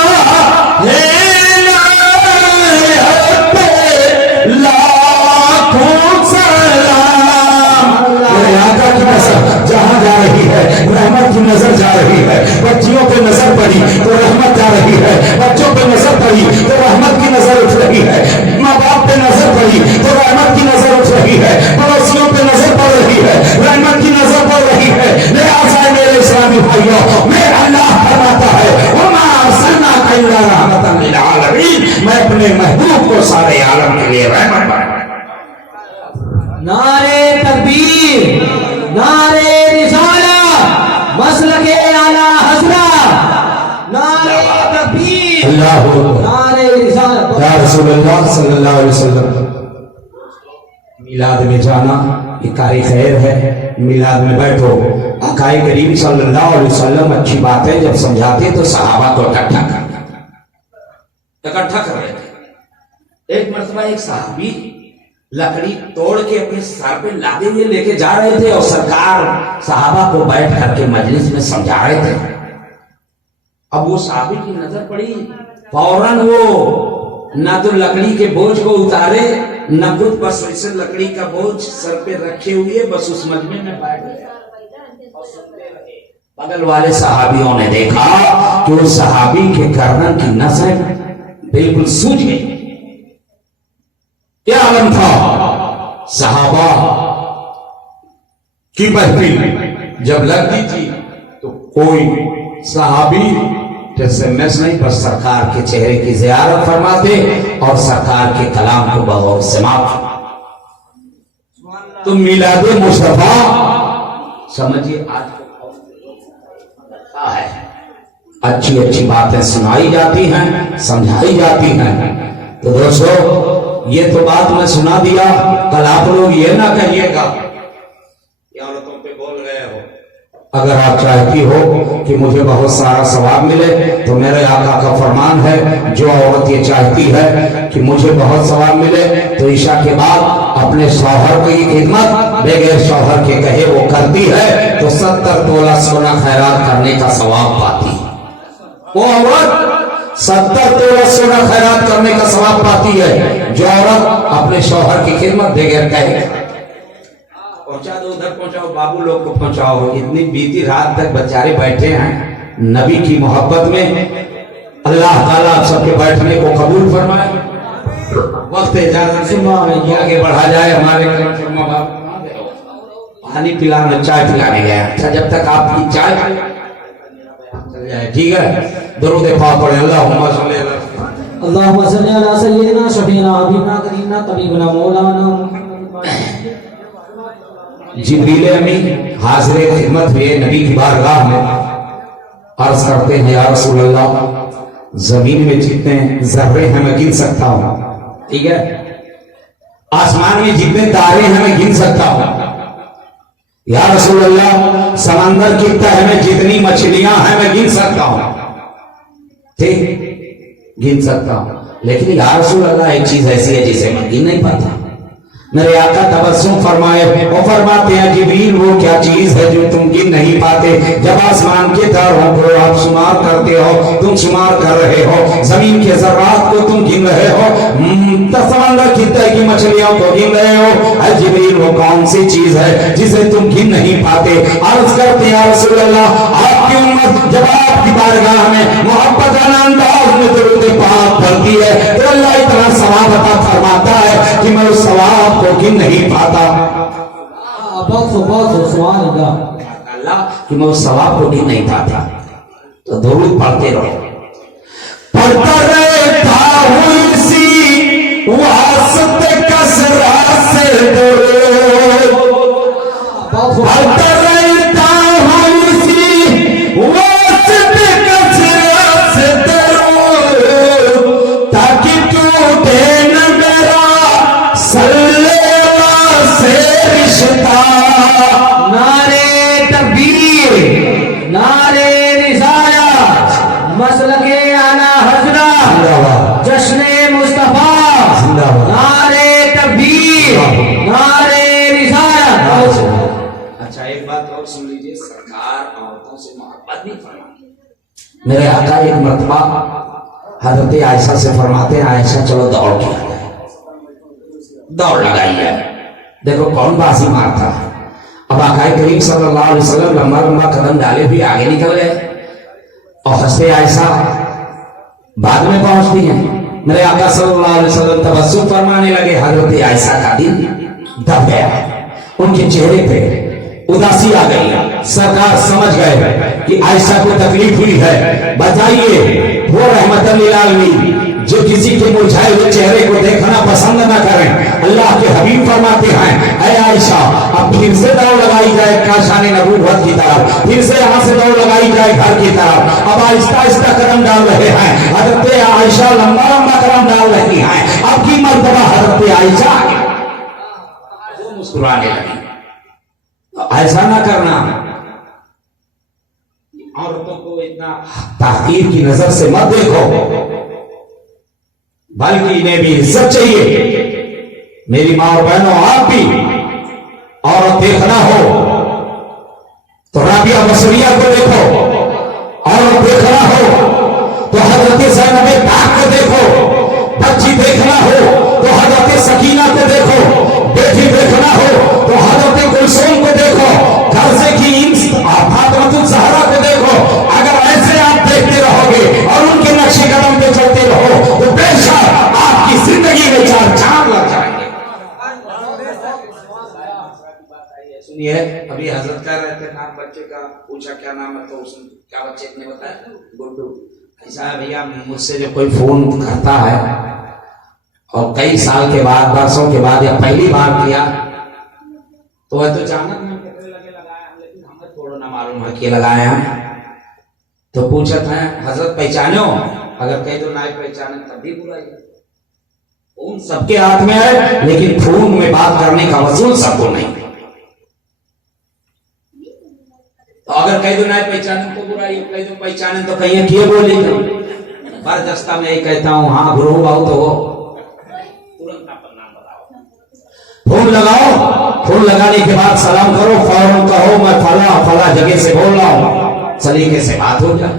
लाखों सलाम। मेरे आका की नजर जहां जा रही है, रहमत की नजर जा रही है, बच्चियों पे नजर पड़ी तो रहमत जा रही है, बच्चों पे नजर पड़ी तो रहमत की नजर उठ रही है, माँ बाप पे नजर पड़ी तो रहमत की नजर उठ रही है, पड़ोसियों पे नजर पड़ रही है, रहमत की नजर पड़ रही है। लिहाजा मेरे इस्लामी भाइयों, मेरा अल्लाह फरमाता है वमा अर्सलनाका इल्ला रहमतन लिल आलमीन, मैं अपने महबूब को सारे आलम के लिए रहमत बनाया। नारे तकबीर, नारे रिसाला, मसलके आला हज़रत, नारे तकबीर, अल्लाहु अकबर। नारे रिसाला। या रसूलुल्लाह सल्लल्लाहु अलैहि वसल्लम, मिलाद में जाना ये कारी खैर है, मिलाद में बैठो। आकाए करीम सल्लल्लाहु अलैहि वसल्लम अच्छी बात है जब समझाते तो सहाबा को इकट्ठा कर रहे थे। एक मर्तबा एक सहाबी लकड़ी तोड़ के अपने सर पे लादे हुए लेके जा रहे थे और सरकार सहाबा को बैठ करके मजलिस में समझा रहे थे। अब वो सहाबी की नजर पड़ी, फौरन वो न तो लकड़ी के बोझ को उतारे न खुद, बस वैसे लकड़ी का बोझ सर पे रखे हुए बस उस मजमे में बैठ गया और सुनते रहे। बगल वाले सहाबियों ने देखा कि उस सहाबी के गर्दन की नसें बिल्कुल सूज गई। क्या आलम था? सहाबा की बहती जब लगती थी तो कोई सहाबी जैसे मैस नहीं, बस सरकार के चेहरे की ज़ियारत फरमाते और सरकार के कलाम को बगौर समाप्त। तो मिलादे मुस्तफा समझिए आज है, अच्छी अच्छी बातें सुनाई जाती हैं, समझाई जाती हैं। तो दोस्तों ये तो बात मैं सुना दिया, कल आप लोग ये ना कहिएगा कि औरतों पे बोल गए हो। अगर आप चाहती हो कि मुझे बहुत सारा सवाब मिले तो मेरे आका का फरमान है, जो औरत ये चाहती है कि मुझे बहुत सवाब मिले तो ईशा के बाद अपने शौहर की खिदमत बगैर शौहर के कहे वो करती है तो 70 तोला सोना खैरात करने का सवाब पाती है। वो औरत 70 तोला सोना खैरात करने का सवाब पाती है जो औरत अपने शौहर की खिदमत बगैर कहे। पहुंचा दो, उधर पहुंचाओ, बाबू लोग को पहुंचाओ। इतनी बीती रात तक बेचारे बैठे हैं नबी की मोहब्बत में। अल्लाह ताला आप सबके बैठने को कबूल फरमाए। वक्त इजाजत से आगे बढ़ा जाए। हमारे पानी पिलाने, चाय पिलाने गया। अच्छा, जब तक आपकी चाय चल जाए, ठीक है। दरूद पाक पढ़े। अल्लाहुम्मा सल्ली अला सय्यिदना शफीना हबीबना करीमना तबीबना मौलाना جبریل امی حاضر خدمت ہوئے نبی کی بارگاہ میں، عرض کرتے ہیں یا رسول اللہ زمین میں جتنے ذرے ہیں میں گن سکتا ہوں، ٹھیک ہے، آسمان میں جتنے تارے ہیں میں گن سکتا ہوں، یا رسول اللہ سمندر کی تہ میں جتنی مچھلیاں ہیں میں گن سکتا ہوں، ٹھیک، گن سکتا ہوں، لیکن یا رسول اللہ ایک چیز ایسی ہے جسے میں گن نہیں پاتا۔ میرے آقا تبسم فرمائے، وہ فرماتے ہیں جبریل وہ کیا چیز ہے جو تم گن نہیں پاتے؟ جب آسمان کے تاروں کو آپ شمار کرتے ہو، تم شمار کر رہے ہو، زمین کے ذرات کو تم گن رہے ہو، سمندر کی تہ کی مچھلیوں کو گن رہے ہو، اے جبریل وہ کون سی چیز ہے جسے تم گن نہیں پاتے؟ عرض کرتے ہیں یا رسول اللہ آپ کی امت جب آپ کی بارگاہ میں محبتانہ انداز میں درود پاک پڑھتی ہے تو اللہ اتنا ثواب عطا فرماتا ہے کہ میں اس ثواب کو گن نہیں پاتا، سبحان اللہ، اللہ کہ میں اس ثواب کو گن نہیں پاتا۔ تو درود پڑھتے رہو، پڑھتا رہتا ہوں اسی واسطے کثرت سے درود، پڑھتا رہتا ہوں اسی واسطے کثرت سے درود، تاکہ ٹوٹے نہ میرا سلوا سے رشتہ۔ نعرے تکبیر، نعرے رسالت، مسلک اعلی حضرت، جشن مصطفیٰ، نعرے تکبیر، نعرے رسالت۔ اچھا ایک بات اور سن لیجئے، سرکار عورتوں سے محبت نہیں فرماتے۔ میرے آقا ایک مرتبہ حضرت عائشہ سے فرماتے ہیں عائشہ چلو دوڑ کے آ جائے، دوڑ لگائی ہے، دیکھو کون بازی مارتا ہے۔ اب آقا کریم صلی اللہ علیہ وسلم لمبا لمبا قدم ڈالے بھی آگے نکل گئے اور حضرت عائشہ بعد میں پہنچتی ہیں۔ میرے آقا صلی اللہ علیہ وسلم تبسم فرمانے لگے، حضرت عائشہ کا دل دب گیا، ان کے چہرے پہ اداسی آ گئی، سرکار سمجھ گئے کہ عائشہ کو تکلیف ہوئی ہے۔ بتائیے وہ رحمت للعالمین جو کسی کے مرجھائے ہوئے چہرے کو دیکھنا پسند نہ کریں، اللہ کے حبیب فرماتے ہیں اے عائشہ اب پھر سے دوڑ لگائی جائے کاشان نبوت کی طرف، پھر سے یہاں سے دوڑ لگائی جائے گھر کی طرف۔ اب آہستہ آہستہ قدم ڈال رہے ہیں، حضرت عائشہ لمبا لمبا قدم ڈال رہی ہیں۔ اب کی مرتبہ حضرت عائشہ وہ مسکرانے لگی۔ ایسا نہ کرنا، عورتوں کو اتنا تحقیر کی نظر سے مت دیکھو، بلکہ انہیں بھی عزت چاہیے۔ میری ماں اور بہنوں آپ بھی عورت دیکھنا ہو تو رابعہ بصریہ کو دیکھو، عورت دیکھنا ہو تو حضرت زینب پاک کو دیکھو، بچی دیکھنا ہو تو حضرت سکینہ کو دیکھو، بیٹی دیکھنا ہو تو حضرت کلثوم کو دیکھو، غرضے کی فاطمہ الزہرا کو دیکھو۔ اگر ایسے آپ دیکھتے رہو گے اور ان کے نقش قدم پہ چلتے رہو تو بے شک آپ کی زندگی میں چار چاند لگ جائیں گے۔ سنیے ابھی حضرت کہہ رہے تھے نام بچے کا، پوچھا کیا نام ہے تو اس نے کیا بچے نے بتایا گڈو۔ ایسا ہے بھیا مجھ سے جو کوئی فون کرتا ہے اور کئی سال کے بعد برسوں کے بعد یا پہلی بار کیا تو وہ تو اچانک میں کتنے لگے لگایا، لیکن ہمیں تھوڑا نہ معلوم ہے کہ لگایا تو پوچھا تھا حضرت پہچانے ہو؟ اگر کہیں تو نہ پہچانے تب بھی برائی ہے۔ فون سب کے ہاتھ میں ہے لیکن فون میں بات کرنے کا وصول سب کو نہیں۔ تو اگر کہیں تو نہ پہچانے تو برائی، کہیں تو پہچانے تو کہیں کیے بولی تو بردستہ میں یہ کہتا ہوں ہاں گروہ بہت ہو، فون لگاؤ، فون لگانے کے بعد سلام کرو، فوراً کہو میں فلاں جگہ سے بول رہا ہوں، سلیقے سے بات ہو جائے۔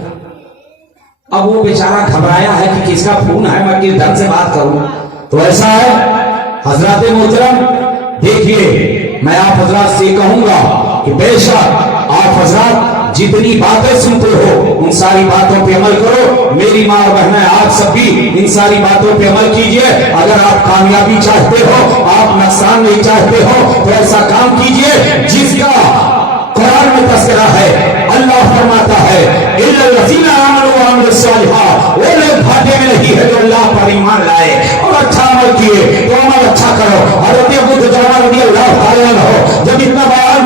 اب وہ بیچارہ گھبرایا ہے کہ کس کا فون ہے، میں کس ڈھنگ سے بات کروں؟ تو ایسا ہے حضرات محترم، دیکھیے میں آپ حضرات سے کہوں گا کہ بے شک آپ حضرات جتنی باتیں سنتے ہو ان ساری باتوں پہ عمل کرو۔ میری ماں اور بہنیں آپ سب بھی ان ساری باتوں پہ عمل کیجئے۔ اگر آپ کامیابی چاہتے ہو، آپ نقصان نہیں چاہتے ہو تو ایسا کام کیجئے جس کا قرآن میں تذکرہ ہے۔ اللہ فرماتا ہے اِلَّا الَّذِينَ آمَنُوا وَعَمِلُوا الصَّالِحَاتِ، وہ لوگ گھاٹے میں نہیں ہے جو اللہ پر ایمان لائے اور اچھا عمل کیے۔ تو عمل اچھا کرو۔ حضرت ابو دجانہ رضی اللہ تعالیٰ عنہ جب اتنا بڑا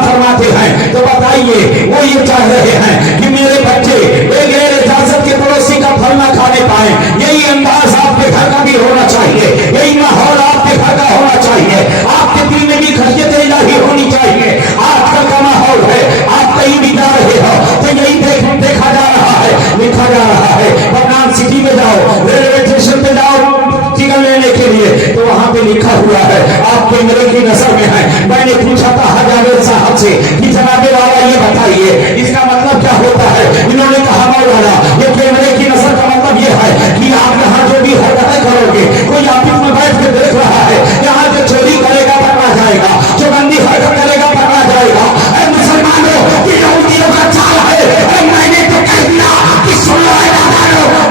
चाहिए, वो ये चाह रहे हैं कि मेरे बच्चे बगैर इजाजत के पड़ोसी का फल ना खाने पाए। यही अंदाज आपके घर का भी होना चाहिए, यही माहौल आपके घर का होना चाहिए, आपके दिल में भी खशियत इलाही होनी चाहिए। आजकल का माहौल है, आप कहीं भी जा रहे हो तो यही देखा जा रहा है, लिखा जा रहा है। बदनाम सिटी में जाओ, रेलवे स्टेशन पे जाओ टिकट लेने के लिए, तो वहां पे लिखा हुआ है आप कैमरे की नजर में है। मैंने पूछा था जावेद साहब से कि जनाबे वाला ये बताइए इसका मतलब क्या होता है। इन्होंने कहा मौलाना ये कैमरे की नजर का मतलब ये है कि आप यहाँ जो भी हरकतें करोगे, कोई ऑफिस में बैठ के देख रहा है, यहाँ जो चोरी करेगा पकड़ा जाएगा, जो गंदी हरकत करेगा पकड़ा जाएगा। मुसलमानों की यहूदियों का चाल है। मैंने तो कह दिया कि सुन लो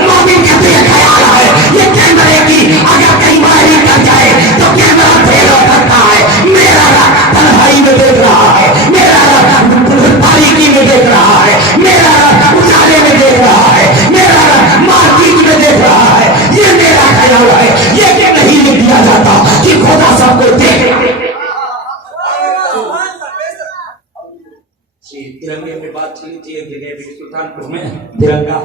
मोमिन का तो ख्याल है ये कैमरे की अगर कहीं वायरिंग कर जाए तो कैमरा फेल हो सकता है। मेरा रब तन्हाई में देख रहा है, मेरा रब तारीकी में देख रहा है, मेरा रब उजाले में देख रहा है, मेरा रब मार्केट में देख रहा है। ये मेरा ख्याल है, ये कि नहीं लिख दिया जाता कि खुदा सबको देख रहा है। तिरंगे पे बात चली थी एक जगह भी सुल्तानपुर में, तिरंगा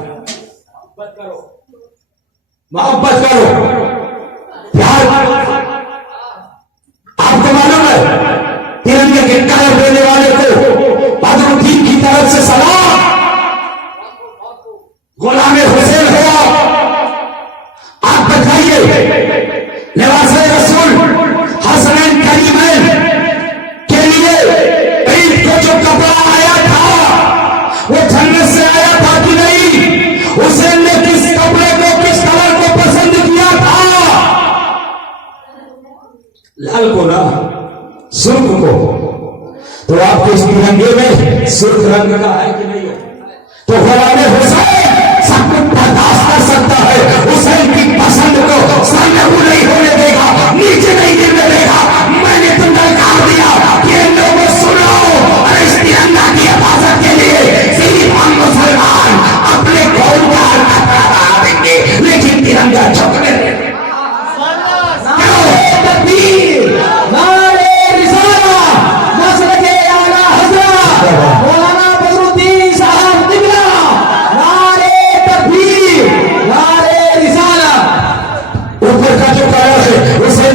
मोहब्बत करो, प्यार। आपको मालूम है तिरंगे के कायर देने वाले को बदरुद्दीन की तरफ से सलाम। गुलाम हुसैन हो आप बताइए, लिबास रसूल हसनैन करीमैन के लिए ईद को जो कपड़ा आया था वो जन्नत से आया था कि नहीं? हुसैन ने किस कपड़े को, किस कलर को पसंद किया था? लाल को ना, सुर्ख को। तो आपके इस तिरंगे में सुर्ख रंग का है कि नहीं? तो गुलाम हुसैन सब कुछ बर्दाश्त कर सकता है, हुसैन की पसंद को सामने नहीं होने देगा, नीचे नहीं गिरने देगा। मैंने तुम ललकार दिया कि इन लोगों सुनो, और इस तिरंगा की हिफाजत के लिए सिर्फ हम मुसलमान अपने कौम का हल्का बढ़ा देंगे, लेकिन तिरंगा झुकने देंगे।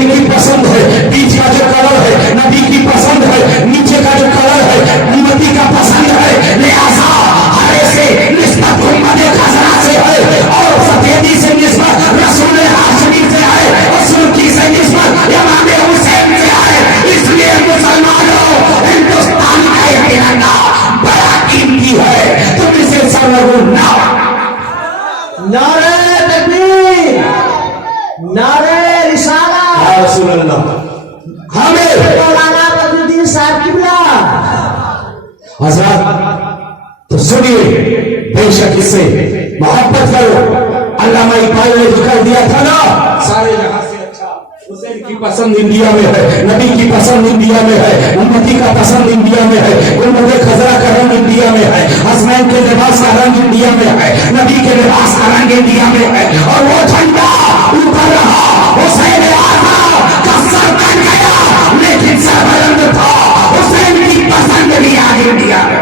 की पसंद है, बीच का जो कलर है नबी की पसंद है, नीचे का जो कलर है उम्मती का पसंद है। लिहाजा हरे से निस्बत उम्मत खजरा से है, और सफेदी से निस्बत रसूल हाशमी से है, और सुर्खी से निस्बत इमाम हुसैन से है। इसलिए मुसलमानों, हिंदुस्तान का यह तिरंगा बड़ा कीमती है, तुम इसे सरलगू ना। नारे तकबीर, नारे रिसाला, रसूल अल्लाह हमें मौलाना बदरुद्दीन साहब किबला। हज़रत तो सुनिए, बेशक इससे मोहब्बत करो। अल्लामा इकबाल ने जो कर दिया था ना, सारे जहां से अच्छा हुसैन की पसंद इंडिया में है, नबी की पसंद इंडिया में है, उम्मती का पसंद इंडिया में है, उम्मत खजरा का रंग इंडिया में है, हसनैन के लिबास का रंग इंडिया में है, नबी के लिबास का रंग इंडिया में है। और वो झंडा ऊपर रहा, हुसैन आज़म का सर कट गया, लेकिन सर बुलंद था। हुसैन की पसंद भी आज इंडिया में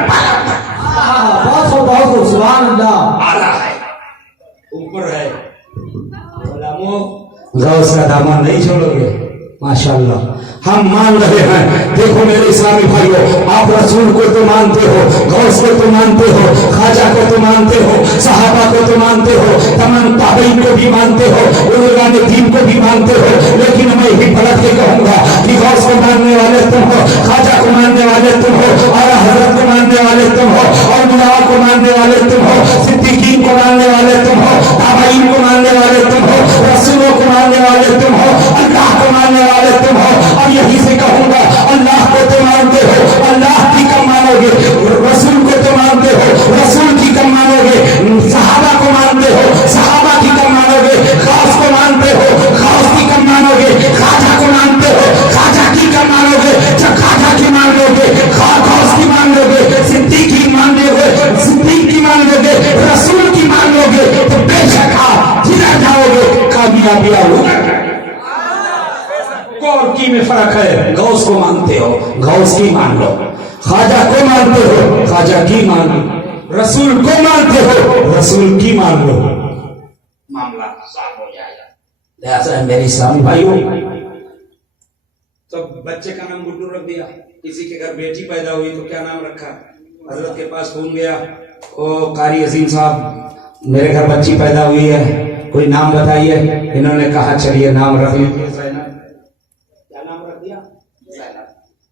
बहुत सुभान अल्लाह। आला है, ऊपर है। गुलामों, गौस का दामन नहीं छोड़ोगे, माशाअल्लाह। हम मान रहे हैं। देखो मेरे इस्लामी भाइयों, आप रसूल को तो मानते हो, गौस को तो मानते हो, खाजा को तो मानते हो, सहाबा को तो मानते हो, तमाम ताबईन को भी मानते हो, उलमाए दीन को भी मानते हो, लेकिन मैं ही पलट के कहूंगा कि गौस को मानने वाले तुम हो, खाजा को मानने वाले तुम हो, आला हजरत को मानने वाले तुम हो, और मुला को मानने वाले तुम हो, सिद्दीकीन को मानने वाले तुम हो, ताबईन को मानने वाले तुम हो, रसूलों को मानने वाले तुम हो, अल्लाह को मानने वाले तुम हो। और यही से कहूंगा, अल्लाह को तो मानते हो, अल्लाह की कम मानोगे, रसूल को तो मानते हो, रसूल की कम मानोगे, सहाबा को मानते हो, सहाबा की कम मानोगे, खास को मानते हो, खास की कम मानोगे, खाजा को मानते हो, खाजा की कम मानोगे, जब खाजा की मान लोगे, खास की मान लोगे, सिद्दीक की मान लोगे, सिद्दीक की मान लोगे, रसूल की मान लोगे, तो बेशक आप जिधर जाओगे कामयाबी होगा। और की में फर्क है, गौस को मानते हो, गौस की मान लो, خواجہ کو مانتے ہو خواجہ کی مان لو، رسول کو مانتے ہو رسول کی مان لو، معاملہ صاف ہو جائے گا۔ لہذا میرے اسلامی بھائیوں، تو بچے کا نام گڈو رکھ دیا، کسی کے گھر بیٹی پیدا ہوئی تو کیا نام رکھا؟ حضرت کے پاس فون گیا، او قاری عظیم صاحب میرے گھر بچی پیدا ہوئی ہے، کوئی نام بتائیے۔ انہوں نے کہا چلیے نام رکھ لیجیے زینب۔ کیا نام رکھ دیا؟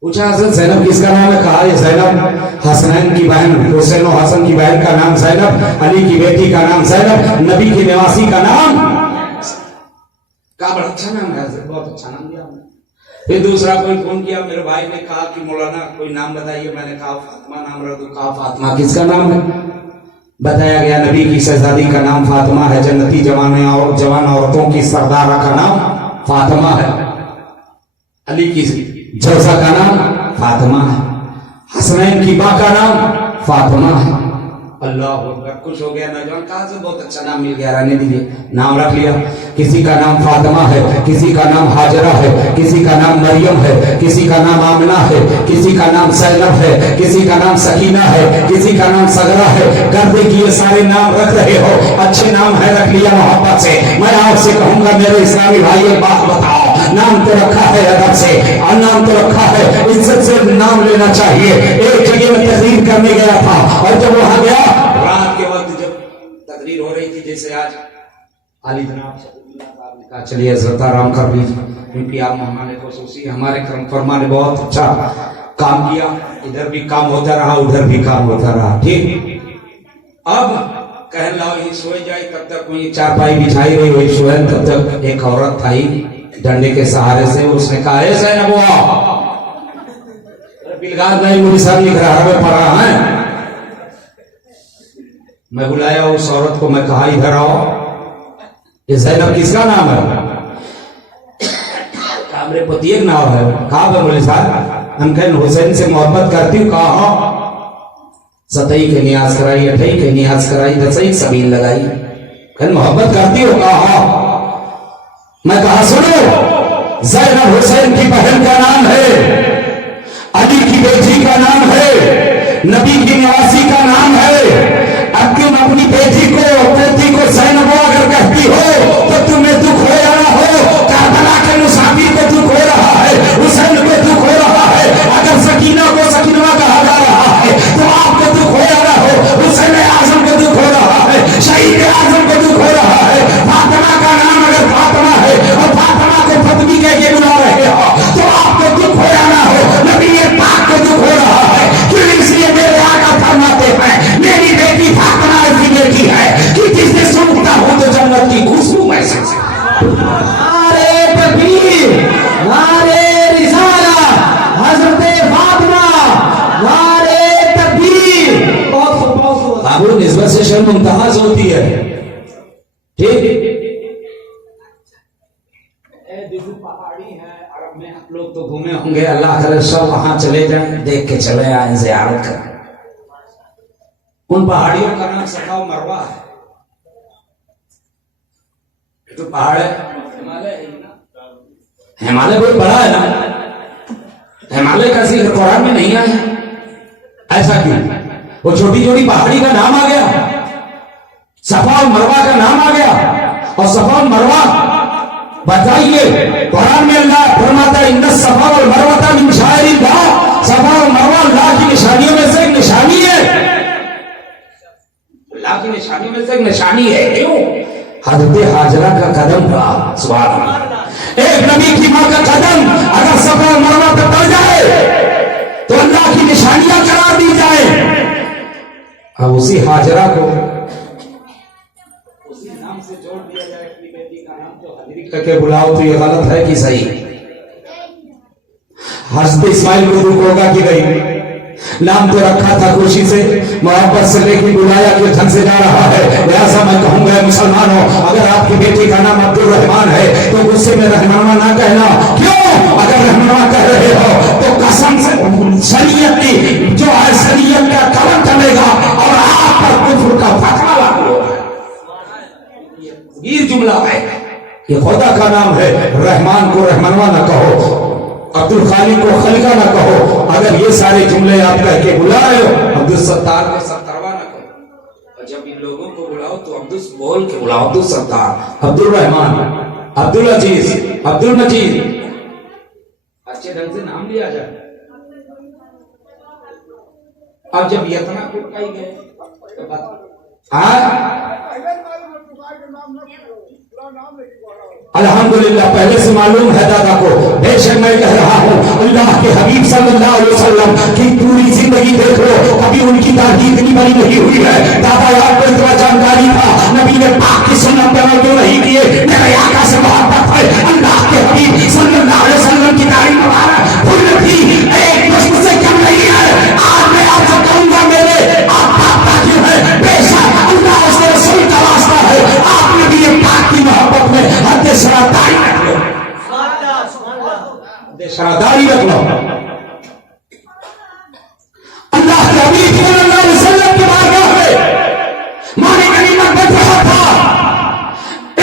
پوچھا حضرت زینب کس کا نام ہے؟ کہا یہ زینب حسنین کی بہن حسین و حسن کی بہن کا نام زینب، علی کی بیٹی کا نام زینب، نبی کی نواسی کا نام۔ کہا بڑا اچھا نام ہے حضرت، بہت اچھا نام دیا۔ پھر دوسرا کوئی فون کیا، میرے بھائی نے کہا کہ مولانا کوئی نام بتائیے، میں نے کہا فاطمہ نام رکھ دو۔ کہا فاطمہ کس کا نام ہے؟ بتایا گیا نبی کی شہزادی کا نام فاطمہ ہے، جنتی جوان عورتوں کی سردارہ کا نام فاطمہ ہے، علی کی جوزہ کا نام فاطمہ ہے، حسنین کی ماں کا نام فاطمہ ہے۔ اللہ اکبر، خوش ہو گیا نوجوان، کہا سے بہت اچھا نام مل گیا، رہنے دیجیے۔ نام رکھ لیا، کسی کا نام فاطمہ ہے، کسی کا نام ہاجرہ ہے، کسی کا نام مریم ہے، کسی کا نام آمنہ ہے، کسی کا نام زینب ہے، کسی کا نام سکینہ ہے، کسی کا نام سغرا ہے۔ کرتے کہ یہ سارے نام رکھ رہے ہو، اچھے نام ہے، رکھ لیا محبت سے۔ میں آپ سے کہوں گا میرے اسلامی بھائی ایک بات بتاؤ، نام تو رکھا ہے ادب سے، اور نام تو رکھا ہے عزت سے نام لینا چاہیے۔ ایک جگہ میں تقریر کرنے گیا تھا، اور جب وہاں گیا رات کے وقت جب تقریر ہو رہی تھی، جیسے آج علی جناب صاحب نے کہا چلیے حضرت آرام کر لیجیے، کیونکہ آپ مہمان خصوصی ہمارے کرم فرما نے بہت اچھا کام کیا، ادھر بھی کام ہوتا رہا ادھر بھی کام ہوتا رہا، ٹھیک۔ اب کہنے لاؤ یہ سوئے جائے، تب تک وہی چارپائی بچھائی رہی ہوئی سوئے، تب تک ایک عورت تھا ڈنڈے کے سہارے سے، اس نے کہا اے زینب بلغار نہیں مجھے سر لکھ رہا ہے پڑھا ہے۔ میں بلایا اس عورت کو، میں کہا ادھر آؤ، یہ زینب کس کا نام ہے؟ کہا میرے پتی ایک نام ہے۔ کہا بے مولوی صاحب ہم کہیں حسین سے محبت کرتی ہوں۔ کہا ہاں، ستائی کے نیاز کرائی، اٹھائی کے نیاز کرائی، دسائی سبیل لگائی، کہیں محبت کرتی ہو؟ کہا ہاں۔ میں کہا سنو، زینب حسین کی بہن کا نام ہے، علی کی بیٹی کا نام ہے، نبی کی نواسی کا نام ہے۔ اب تم اپنی بیٹی کو پوتی کو زینب اگر کہتی ہو تو تمہیں دکھ ہو رہا ہو، کربلا کے مسافر کو دکھ ہو رہا ہے، حسین کو دکھ ہو رہا ہے۔ اگر سکینہ کو سکینہ کہا جا رہا ہے تو آپ کو دکھ ہو رہا ہو، حسین اعظم کو دکھ ہو رہا ہے، شہید اعظم کو دکھ ہو رہا ہے۔ فاطمہ کا نام اگر فاطمہ ہے اور فاطمہ کو فاطمی کہہ کے بلا رہے ہو تو آپ کو دکھ ہو رہا ہو، نبی پاک کو دکھ ہو رہا ہے۔ کیوں؟ اس لیے میرے آقا فرماتے ہیں میری بیٹی فاطمہ ایسی بیٹی ہے کہ جس سے سنتا ہوں تو جنت کی خوشبو محسوس ہے۔ نعرے تکبیر، نعرے رسالت، حضرت فاطمہ، نعرے تکبیر۔ بہت خوب، بہت خوب۔ بابو نسبت سے شرم ممتاز ہوتی ہے، ٹھیک۔ پہاڑی ہے عرب میں، آپ لوگ تو گھومے ہوں گے، اللہ کرے سب وہاں چلے جائیں، دیکھ کے چلے آئیں، زیارت کریں۔ ان پہاڑیوں کا نام صفا و مروہ ہے۔ تو پہاڑ ہے ہمالیہ بہت بڑا ہے نا، ہمالیہ کا ذکر قرآن میں نہیں آیا، ایسا کیوں؟ وہ چھوٹی چھوٹی پہاڑی کا نام آ گیا، صفا و مروہ کا نام آ گیا، اور صفا و مروہ بتائیے قرآن میں اللہ فرماتا ہے ان الصفا والمروہ من شعائر اللہ، صفا و مروہ اللہ کی نشانیوں میں سے ایک نشانی ہے، اللہ کی نشانیوں میں سے ایک نشانی ہے۔ کیوں؟ حضرت حاجرہ کا قدم تھا، سبحان اللہ، ایک نبی کی ماں کا قدم اگر صفا و مروہ پہ پڑ جائے تو اللہ کی نشانیاں قرار دی جائے۔ اب اسی حاجرہ کو اسی نام سے جوڑ دیا جائے، اپنی بیٹی کا نام جو حضری کہہ کے بلاؤ تو یہ غلط ہے کہ صحیح؟ حضرت اسماعیل کو دکھ ہوگا کہ نہیں؟ نام تو رکھا تھا خوشی سے، محبت سے، لیکن بلایا کہ ڈھنگ سے جا رہا ہے۔ لہٰذا میں کہوں گا مسلمانوں، اگر آپ کی بیٹی کا نام عبد الرحمان ہے تو غصے میں رہنما نہ کہنا۔ کیوں؟ اگر رہنما کہہ رہے ہو تو قسم سے شریعت کی جو ہے شریعت کا قلم چلے گا اور آپ پر کفر کا فتویٰ لاگو ہوگا۔ یہ جملہ ہے کہ خدا کا نام ہے، رحمان کو رحمنوا نہ کہو۔ अब्दुल खालिक को खलका ना कहो। अगर ये सारे जुमले आप कह के बुला रहे हो, अब्दुल सत्तार को सत्तारवा ना कहो। और जब इन लोगों को बुलाओ तो अब्दुल बोल के बुलाओ, अब्दुल सत्तार, अब्दुल रहमान, अब्दुल अजीज, अब्दुल मजीद, अच्छे ढंग से नाम लिया जाए। अब जब इतना कुटकाई गए तो अल्हम्दुलिल्लाह पहले से मालूम है दादा को। बेशक मैं कह रहा हूँ अल्लाह के हबीब सल्लल्लाहु अलैहि वसल्लम की पूरी जिंदगी देख लो, कभी उनकी दाढ़ी इतनी बड़ी नहीं हुई है। दादा आपको इतना जानकारी था, नबी ने पाक की सुन्नत पे अमल क्यों नहीं किए? मेरे आका से मोहब्बत है। अल्लाह के हबीब सल्लल्लाहु अलैहि वसल्लम की दाढ़ी मुबारक फुल थी, एक मुश्त से कम नहीं है। आज मैं आपसे कहूंगा मेरे आप क्यों है? बेशक अल्लाह उसके रसूल का वास्ता है। आपने भी ये पाक की मोहब्बत में हद शरादारी रख लो, शरादारी रख लो। अल्लाह के हबीब सल्लल्लाहु अलैहि वसल्लम की बारगाह में माने गनीमत बच रहा था।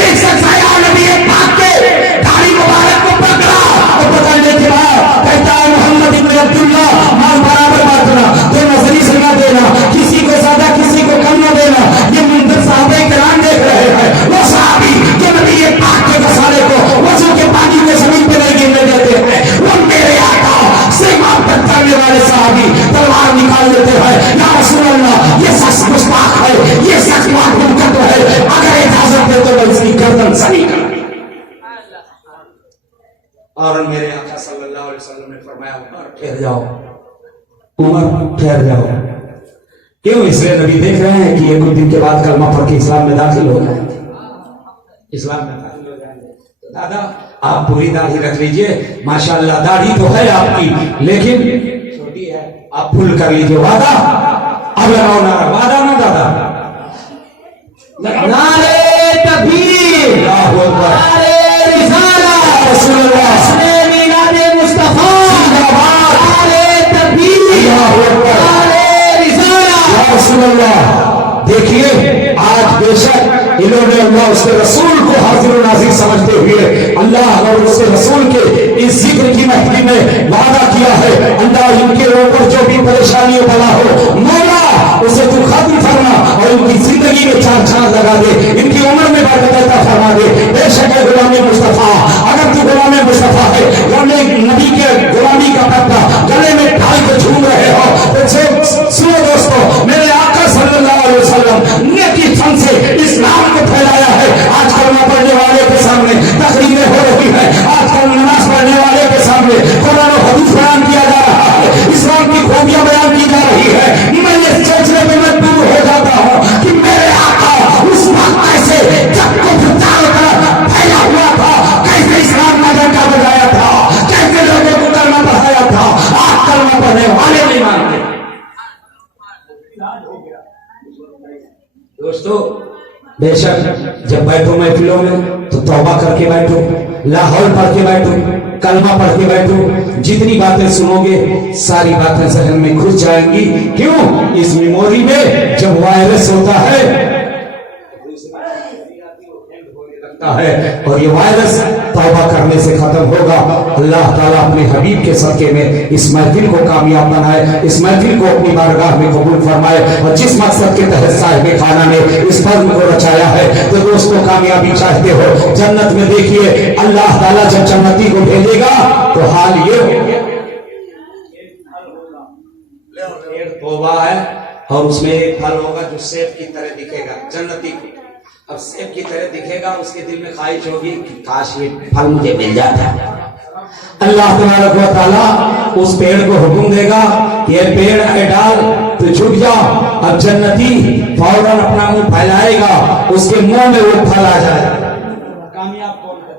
एक शख्स आया, नबी पाक के दाढ़ी मुबारक को पकड़ा और पकड़ने के बाद कहता है मोहम्मद इब्न अब्दुल्लाह, माल बराबर बांटना, दो नजरी से न देना, किसी को ज्यादा किसी को कम न देना। ये मुंतर साहबे किराम देख रहे हैं, वो साहबी जो नबी पाक के गसाले को वजू के पानी में जमीन पे नहीं गिरने देते हैं, वो मेरे आका से मोहब्बत करने वाले साहबी तलवार निकाल देते हैं। या रसूल अल्लाह, ये शख्स गुस्ताख है, ये शख्स मासूम का तो है, अगर इजाजत दे तो मैं इसकी गर्दन सनी कर। और मेरे आका सल्लल्लाहु अलैहि वसल्लम ने फरमाया उमर ठहर जाओ, उमर ठहर जाओ। क्यों? इसलिए नबी देख रहे हैं कि ये कुछ दिन के बाद कलमा पढ़ के इस्लाम में दाखिल हो जाएंगे, इस्लाम में दाखिल हो जाएंगे। तो दादा आप पूरी दाढ़ी रख लीजिए, माशाअल्लाह दाढ़ी तो है आपकी लेकिन छोटी है, आप फुल कर लीजिए। वादा? अब लगाओ नारा, वादा ना दादा? नारे तकबीर, अल्लाहू अकबर, नारे रिसालत, रसूलुल्लाह, नारे मुस्तफा, नारे तकबीर, अल्लाहू अकबर, नारे रिसालत। रसूलुल्लाह। देखिए आज बेशक इन्होंने अल्लाह उसके रसूल को हाजिर नाजिर समझते हुए अल्लाह और उसके रसूल के इस जिक्र की महफिल में वादा किया है, अल्लाह इनके ऊपर जो भी परेशानी बना हो मौला उसे तू खत्म फरमा और इनकी जिंदगी में चार चांद लगा दे, इनकी उम्र में बरकत फरमा दे। बेशक है गुलाम मुस्तफा, अगर तू गुलाम मुस्तफा है, गले नबी के गुलामी का पत्ता गले में ढाल के झूम रहे हो तो सुनो दोस्तों, मेरे आका सल्लल्लाहु अलैहि वसल्लम ने की फन से इस्लाम को फैलाया है। आज कलमा पढ़ने वाले के सामने तकरीरें हो रही है, आजकल नमाज पढ़ने वाले के सामने कुरान और हदीस बयान किया जा रहा है, इस्लाम की खूबियां बयान की जा रही है। मैं ये सोचने में मजबूर हो जाता हूँ कि मेरे आका उस वक्त कैसे जब कुछ चारों तरफ फैला हुआ था, कैसे इस्लाम का डंका बजाया था, कैसे लोगों को कलमा पढ़ाया था। आज कलमा पढ़ने वाले नहीं मानते। दोस्तों बेशक जब बैठो महफिलों में तो तौबा करके बैठो, लाहौल पढ़ के बैठो, कलमा पढ़ के बैठो। जितनी बातें सुनोगे सारी बातें जहन में घुस जाएंगी। क्यों? इस मेमोरी में जब वायरस होता है है और ये वायरस तौबा करने से खत्म होगा। अल्लाह ताला अपने हबीब के सदके में इस महफिल को कामयाब बनाए, इस महफिल को अपनी बारगाह में कबूल फरमाए और जिस मकसद के तहत साहिब खाना ने इस फर्म को रचाया है। तो दोस्तों कामयाबी चाहते हो जन्नत में, देखिए अल्लाह ताला जब जन्नती को भेजेगा तो हाल ये तौबा है और उसमें एक फल होगा जो सेब की तरह दिखेगा जन्नती को। अब सेब की तरह दिखेगा, उसके दिल में ख्वाहिश होगी कि काश ये फल मुझे मिल जाता। अल्लाह तबारक व तआला उस पेड़ को हुक्म देगा ये पेड़ के डाल तो झुक जाओ। अब जन्नती फौरन अपना मुंह फैलाएगा, उसके मुंह में वो फल आ जाए। कामयाब कौन है?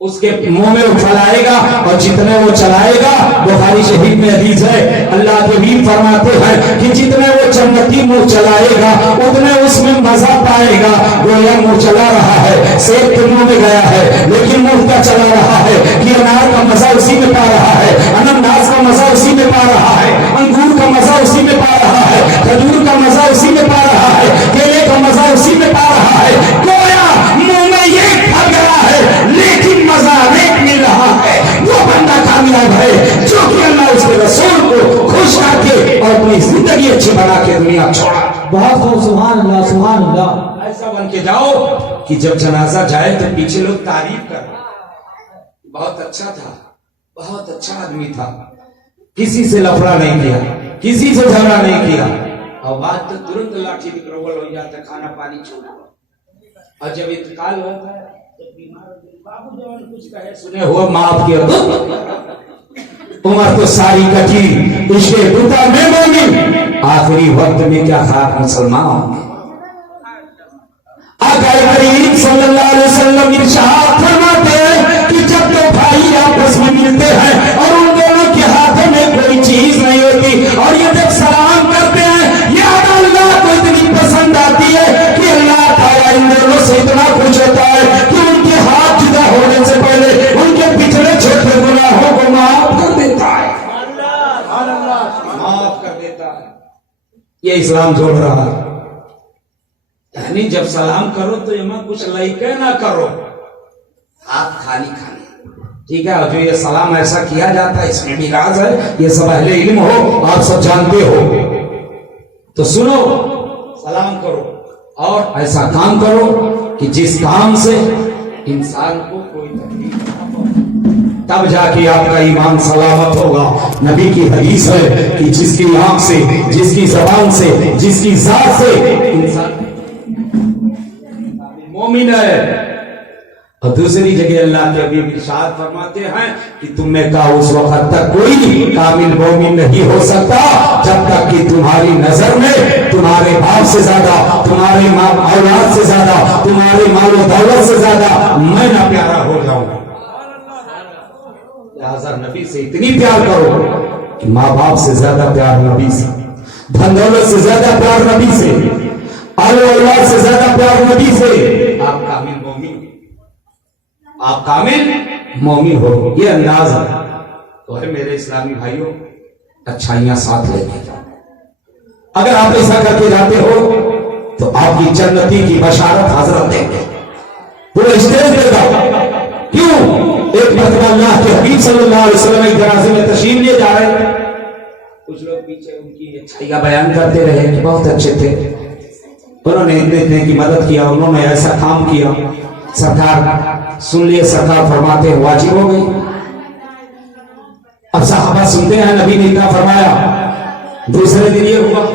उसके मुंह में वो फैलाएगा और जितने वो चलाएगा, बुखारी शरीफ में हदीस है, अल्लाह के वीर फरमाते हैं कि जितने वो जन्नती मुंह चलाएगा उतने उसमें मजा पाएगा। गोया मुंह चला रहा है, सेब के मुंह में गया है लेकिन मुंह क्या चला रहा है कि अनार का मजा उसी में पा रहा है, अनानास का मजा उसी में पा रहा है, अंगूर का मजा उसी में पा रहा है, खजूर का मजा उसी में पा रहा है, केले का मजा उसी में पा रहा है। गोया मुंह में ये फल गया है लेकिन मजा रेट मिल रहा है। वो बंदा कामयाब ऐसा बन के जाओ कि जब जनाजा जाए तो पीछे लोग तारीफ कर, बहुत अच्छा था, बहुत अच्छा आदमी था, किसी से लफड़ा नहीं किया, किसी से झगड़ा नहीं किया, और बात तो तुरंत लाठी निकलवल हो जाता, खाना पानी छोड़, और जब इंतकाल होता है जब बीमार बाबू जवान कुछ कहे सुने हुआ माफ किया, उम्र तो सारी कटी, इसके पिता में मोमिन, आखिरी वक्त में क्या खाक मुसलमान होंगे। आका करीम सल्लल्लाहु अलैहि वसल्लम इरशाद फरमाते हैं कि जब दो भाई आपस में मिलते हैं और उन दोनों के हाथों में कोई चीज नहीं होती और ये जब सलाम करते हैं, ये अल्लाह को इतनी पसंद आती है कि अल्लाह ताला इन दोनों से इतना खुश होता है कि उनके हाथ जुदा होने से पहले उनके पिछले छोटे गुनाहों को माफ कर देता है, माफ कर देता है। ये इस्लाम जोड़ रहा है, यानी जब सलाम करो तो यहाँ कुछ लइके ना करो, हाथ खाली खाली, ठीक है। और जो ये सलाम ऐसा किया जाता है इसमें भी राज है, ये सब अहले इल्म हो, आप सब जानते हो, तो सुनो, सलाम करो और ऐसा काम करो कि जिस काम से इंसान को कोई तकलीफ ना पहुंचे, तब जाके आपका ईमान सलामत होगा। नबी की हदीस है कि जिसकी आंख से, जिसकी जबान से, जिसकी जात से इंसान मोमिन है। और दूसरी जगह अल्लाह के हबीब इरशाद फरमाते हैं कि तुम में का उस वक्त तक कोई कामिल मोमिन नहीं हो सकता जब तक कि तुम्हारी नजर में तुम्हारे बाप से ज्यादा, तुम्हारे माँ औलाद से ज्यादा, तुम्हारे मालो दौलत से ज्यादा मैं ना प्यारा हो जाऊं। लिहाजा नबी से इतनी प्यार करो कि माँ बाप से ज्यादा प्यार नबी से, धन दौलत से ज्यादा प्यार नबी से, औलाद से ज्यादा प्यार नबी से। आप कामिल मोमिन, आप कामिल मोमिन हो, ये अंदाज है। तो है मेरे इस्लामी भाइयों, अच्छाइयां साथ लेके जाओ। अगर आप ऐसा करके जाते हो तो आपकी जन्नती की बशारत हजरत देंगे, पूरा स्टेज देगा। क्यों? एक मरतबा अल्लाह के हबीब सल्लल्लाहु अलैहि वसल्लम एक जनाजे में तशरीफ ले जा रहे थे, कुछ लोग पीछे उनकी अच्छाइयां बयान करते रहे कि बहुत अच्छे थे, उन्होंने इतने की मदद किया, उन्होंने ऐसा काम किया, सरकार सुन लिए, सरकार फरमाते हैं वाजिब हो गई। अब साहबा सुनते हैं नबी ने क्या फरमाया। दूसरे दिन ये हुआ,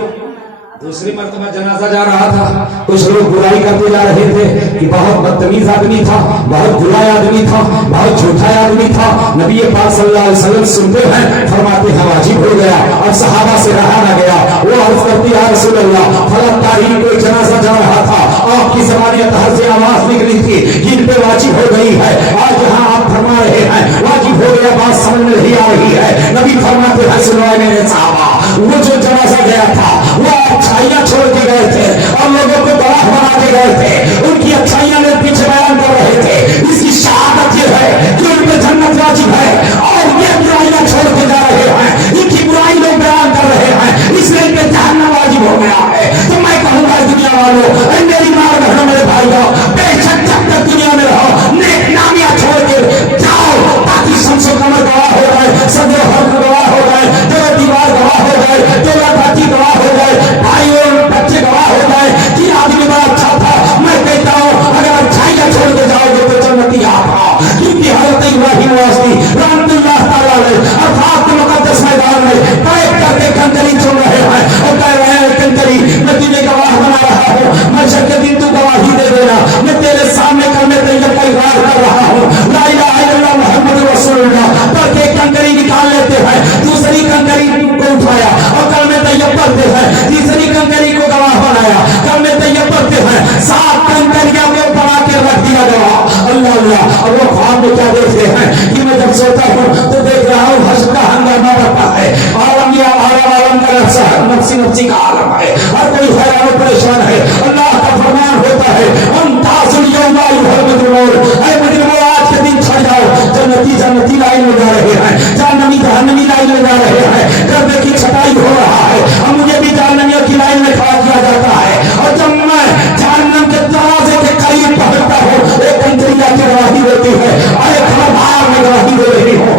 दूसरी मर्तबा जनाजा जा रहा था, कुछ लोग बुराई करते जा रहे थे कि बहुत बदतमीज आदमी था, बहुत बुरा आदमी था, बहुत झूठा आदमी था। नबी पाक सल्लल्लाहु अलैहि वसल्लम सुनते हैं, फरमाते हैं वाजिब हो गया। अब सहाबा से रहा ना गया, वो अर्ज करती है रसूल अल्लाह फलां तारीख को जनाजा जा रहा था, आपकी ज़बान तहर से आवाज निकली थी कि इन पे वाजिब हो गई है। आज यहाँ आप फरमा रहे हैं वाजिब हो गया, बात समझ में नहीं आ रही है। नबी फरमाते हैं सुनो मेरे साहबा, वो जो जनाजा गया था वो अच्छाइयां छोड़ के गए थे और लोगों को गवाह बना के गए थे, उनकी अच्छाइयां में पीछे बयान कर रहे थे। इसकी शहादत ये है कि उन पे जन्नत वाजिब है और ये बुराइयां छोड़ के जा रहे हैं, इनकी बुराई लोग बयान कर रहे हैं, इसलिए इन पे जहन्नम वाजिब हो गया है। तो मैं कहूंगा दुनिया वालों, मेरी माँ बहनों, मेरे भाइयों, बेशक जब तक दुनिया में रहो नेक नामियां छोड़ के जाओ, ताकि शम्सो कमर गवाह हो गए, सदर हक गवाह हो गए, दो दीवार गवाह हो गए, दो लाठी गवाह हो गए, भाइयों बच्चे गवाह हो गए कि आदमी बड़ा अच्छा था। मैं कहता हूँ अगर अच्छाइयां छोड़ के जाओगे तो जन्नती आप आओ, क्योंकि हज़रत इब्राहीम वास्ती रहमतुल्लाह तआला अलैह अर्थात मुक़द्दस मैदान में बैठ करके कंकरी चुन रहे हैं और कह रहे हैं कंकरी मैं तुझे गवाह बना रहा हूँ, मैं के दिन तू गवाही दे देना, मैं तेरे सामने करने तैयार का इकरार कर रहा हूँ, ला इलाहा इल्लल्लाह मुहम्मद रसूलुल्लाह पढ़ के कंकरी निकाल लेते हैं, दूसरी कंकरी को उठाया और कल में तैयार करते हैं, तीसरी कंकरी को गवाह बनाया, कल में तैयार करते हैं, 7 कंकरियां को बना के रख दिया गवाह। अल्लाह अल्लाह। और वो ख्वाब में क्या देखते हैं कि मैं जब सोता हूँ तो देख रहा हूँ हश्र का हंगामा बढ़ता है, आलम या आलम का नफ्सी नफ्सी का आलम है, हर कोई हैरान और परेशान है। अल्लाह का फरमान होता है अंताजुल यौमा युहल मजरूर, ऐ मुजरिमों आज के दिन छड़ जाओ, जन्नती जन्नती लाइन में जा रहे हैं, जहन्नमी जहन्नमी लाइन में जा रहे हैं, गर्दे की छटाई हो रहा है, अब मुझे भी जहन्नमियों की लाइन में खड़ा किया जाता है। और जब मैं जहन्नम के दरवाजे के करीब पहुंचता हूँ एक कंकरी की गवाही होती है, अरे खबरदार मैं गवाही दे रही हूँ,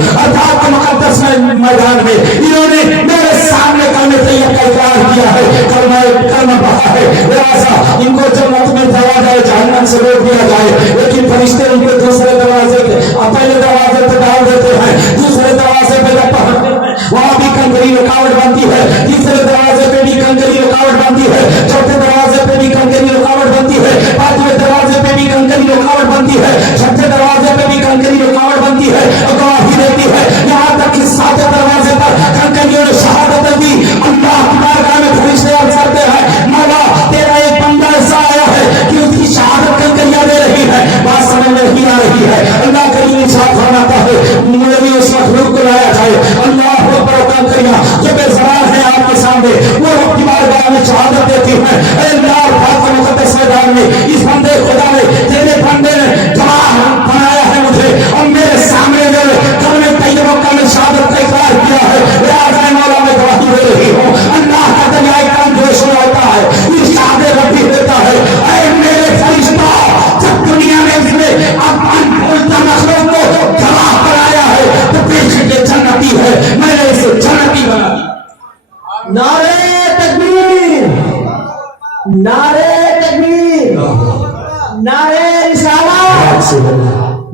जान से रोक दिया जाए, लेकिन फरिश्ते उनके दूसरे दरवाजे पे, पहले दरवाजे पे डाल देते हैं, दूसरे दरवाजे पे जब पहुंचते हैं वहां भी कंकरी रुकावट बनती है, तीसरे दरवाजे पे भी कंकरी रुकावट बनती है, चौथे दरवाजे पे भी कंकरी रुकावट बनती है, पांचवें दरवाजे पे भी कंकरी रुकावट बनती है, छठे दरवाजे पे भी कंकरी रुकावट बनती है, गवाही देती है, यहाँ तक कि सातवें दरवाजे पर कंकरियों ने शहादत दी। अल्लाह की बारगाह में फरिश्ते अर्ज करते हैं, मौला तेरा एक बंदा ऐसा आया है कि उसकी शहादत कंकरियां दे रही है, बात समझ में नहीं आ रही है। अल्लाह करीम इरशाद फरमाता है, मुझे भी उस मखलूक को लाया जाए, अल्लाह पर कंकरियां जो बेज़बान है आपके सामने, वो रब की बारगाह में शहादत देती है। अल्लाह पाक के मुक़द्दस मैदान में इस बंदे खुदा ने, तेरे बंदे ने गवाह बनाया है मुझे, और मेरे सामने मेरे कलमे तैयबा का मैं शहादत का इकरार किया है, लिहाजा मौला मैं गवाही दे रही हूँ। अल्लाह का दरियाए काम जोश में होता है, इरशाद रब्बी देता है, ऐ मेरे फरिश्ता, जब दुनिया में इसने अपन बोलता मखलूक को गवाह बनाया है, तो बेशक ये जन्नती है, मैंने इसे जन्नती बना दिया। नारे तकबीर, नारे तकबीर, नारे रिसालत,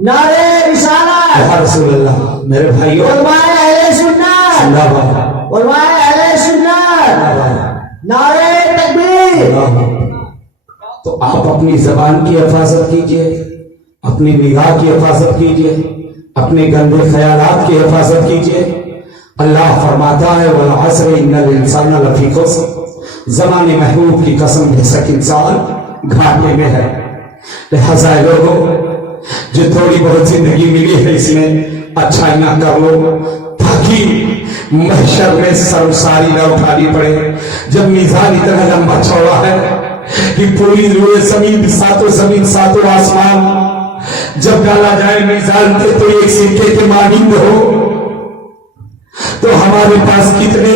नारे रिसालत। मेरे भाइयों, उलमाए अहले सुन्नत, जिंदाबाद, उलमाए अहले सुन्नत, नारे तकबीर। तो आप अपनी जबान की हिफाजत कीजिए, अपनी निगाह की हिफाजत कीजिए, अपने गंदे ख्यालात की हिफाजत कीजिए। अल्लाह फरमाता है, वल अस्र इन्नल इंसान लफी खुस्र, ज़माने महबूब की कसम, बेशक इंसान घाटे में है। लिहाजा लोगों, जो थोड़ी बहुत जिंदगी मिली है इसमें अच्छाइयां कर लो, ताकि महशर में शर्मसारी न उठानी पड़े। जब मीज़ान इतना लंबा चौड़ा है कि पूरी रूए जमीन, सातों जमीन सातों आसमान जब डाला जाए मीज़ान पे, तो एक सिक्के के मानिंद हो, तो हमारे पास कितने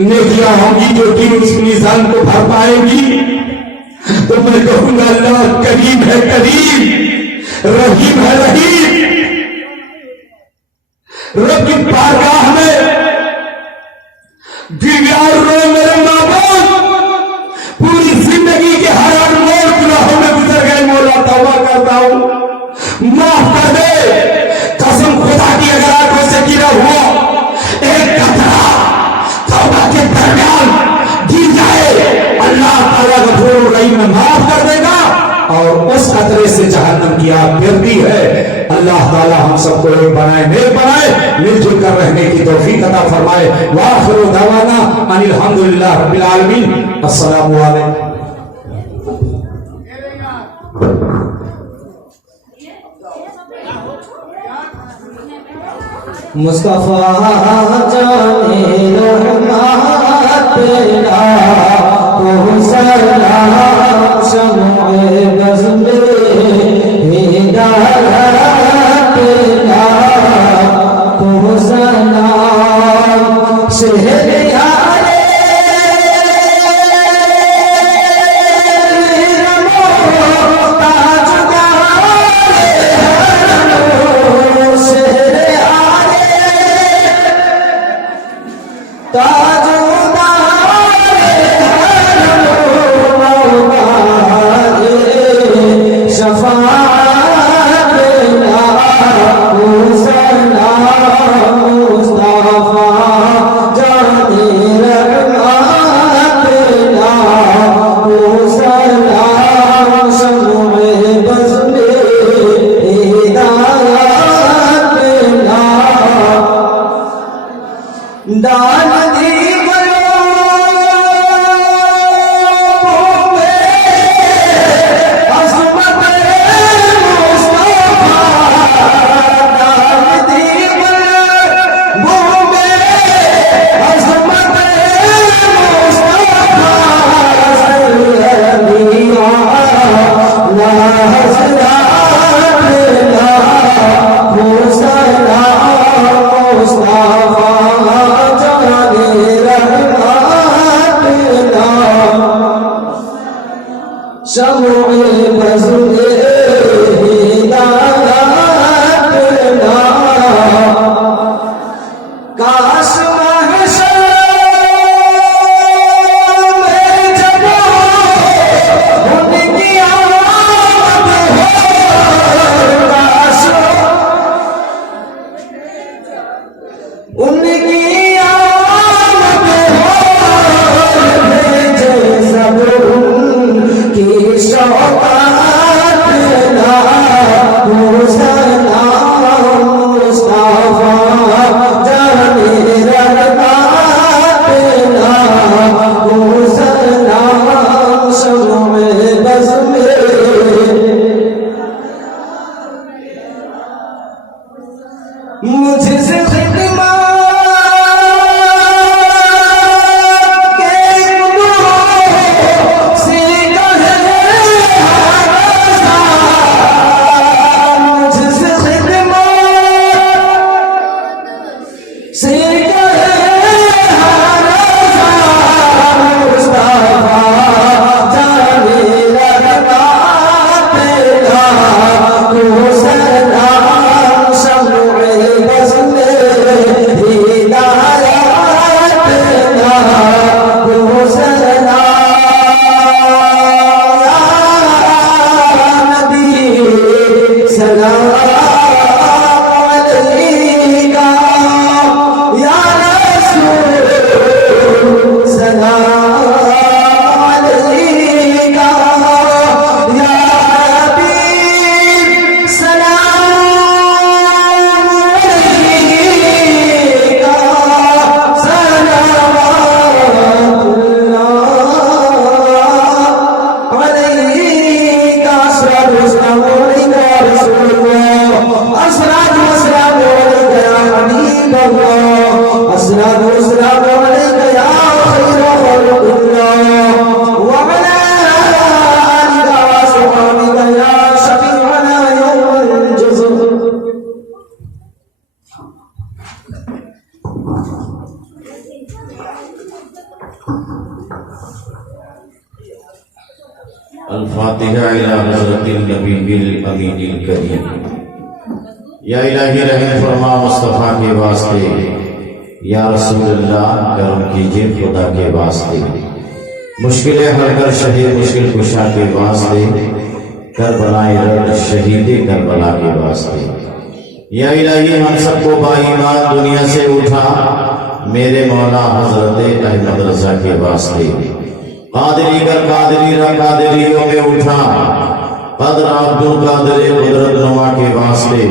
नेकियां होंगी जो कि उस मीज़ान को भर पाएंगी। तो मैं कहूंगा, अल्लाह करीम है करीम, रहीम है रहीम। रब की बारगाह में गिरगिड़ा रो मेरे माँ बाप, पूरी जिंदगी के हर अनमोल गुनाहों में गुजर गए, मौला तौबा करता हूं, माफ कर दे। कसम खुदा की, अगर आंखों से गिरा हुआ एक कतरा तौबा के दरमियान गिर जाए, अल्लाह ताला गफूर रहीम में माफ कर देगा, और उस खतरे से जहन्नम की आग गिरती है। अल्लाह ताला हम सबको एक बनाए, नेक बनाए, मिलजुल कर रहने की तौफीक अता फरमाए। वाखिरु दवाना अनिल हम्दुलिल्लाह रब्बिल आलमीन। अस्सलामु अलैकुम। मुस्तफा जाने रहमत तेरा, तो सलाम शम्ए बज़्म हिदायत तेरा, तो सलाम शहरयारे مجھ سے خدمت الفاتحہ الی حضرت النبی الامین الکریم۔ یا الہی رحم فرما مصطفیٰ کے واسطے، یا رسول اللہ کرم کیجئے خدا کے واسطے، مشکلیں حل کر شہید مشکل کشا کے واسطے، کربلا رد شہید کربلا کے واسطے۔ یا الہی ہم سب کو با ایمان دنیا سے اٹھا میرے مولا حضرت احمد رضا کے واسطے، قادری کر قادری را قادریوں میں اٹھا قدر عبد القادر قدرت نما کے واسطے،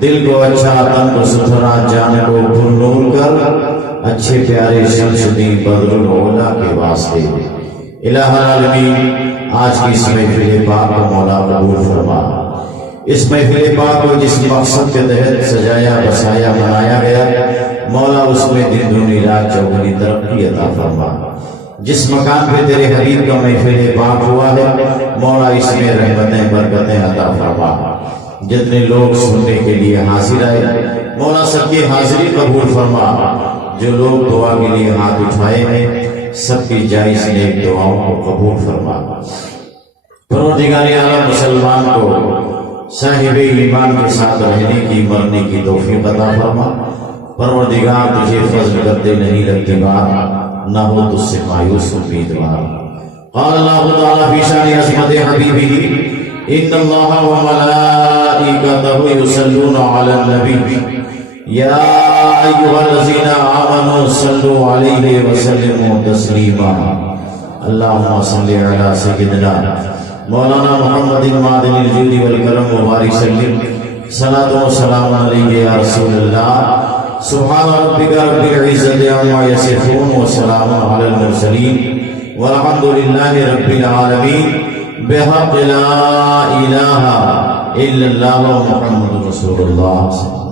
دل کو اچھا تن کو ستھرا جان کو پرنور کر اچھے پیارے شمس دین بدر العلا کے واسطے۔ الہ العالمین آج کی اس محفل پاک کو مولا قبول فرما، اس محفل پاک کو جس مقصد کے تحت سجایا بسایا منایا گیا مولا اس میں دن دنی رات چوگنی ترقی عطا فرما۔ جس مکان پہ تیرے حبیب کا محفل پاک ہوا ہے مولا اس میں رحمتیں برکتیں عطا فرما۔ جتنے لوگ سننے کے لیے حاضر آئے مولا سب کی حاضری قبول فرما، جو لوگ دعا کے لیے ہاتھ اٹھائے ہیں سب کی جائز نیک دعاؤں کو قبول فرما۔ پروردگار عالم مسلمان کو صاحب ایمان کے ساتھ رہنے کی مرنے کی توفیق عطا فرما۔ پروردگار تجھے فضل کرتے نہیں لگتی بات، نہ ہو تجھ سے مایوس امیدوار۔ قال اللہ تعالیٰ فی شان عظمت حبیبہ ان اللہ وملائکتہ یصلون علی النبی یا ایھا الذین آمنوا صلوا علیہ وسلموا تسلیما۔ اللہم صل علی سیدنا مولانا محمد معدن الجود والکرم وبارک وسلم، صلاۃ و سلام علیک یا رسول اللہ۔ سبحان ربک رب العزت عما یصفون وسلام علی المرسلین والحمد للہ رب العالمین بحق لا الہ الا اللہ محمد رسول اللہ۔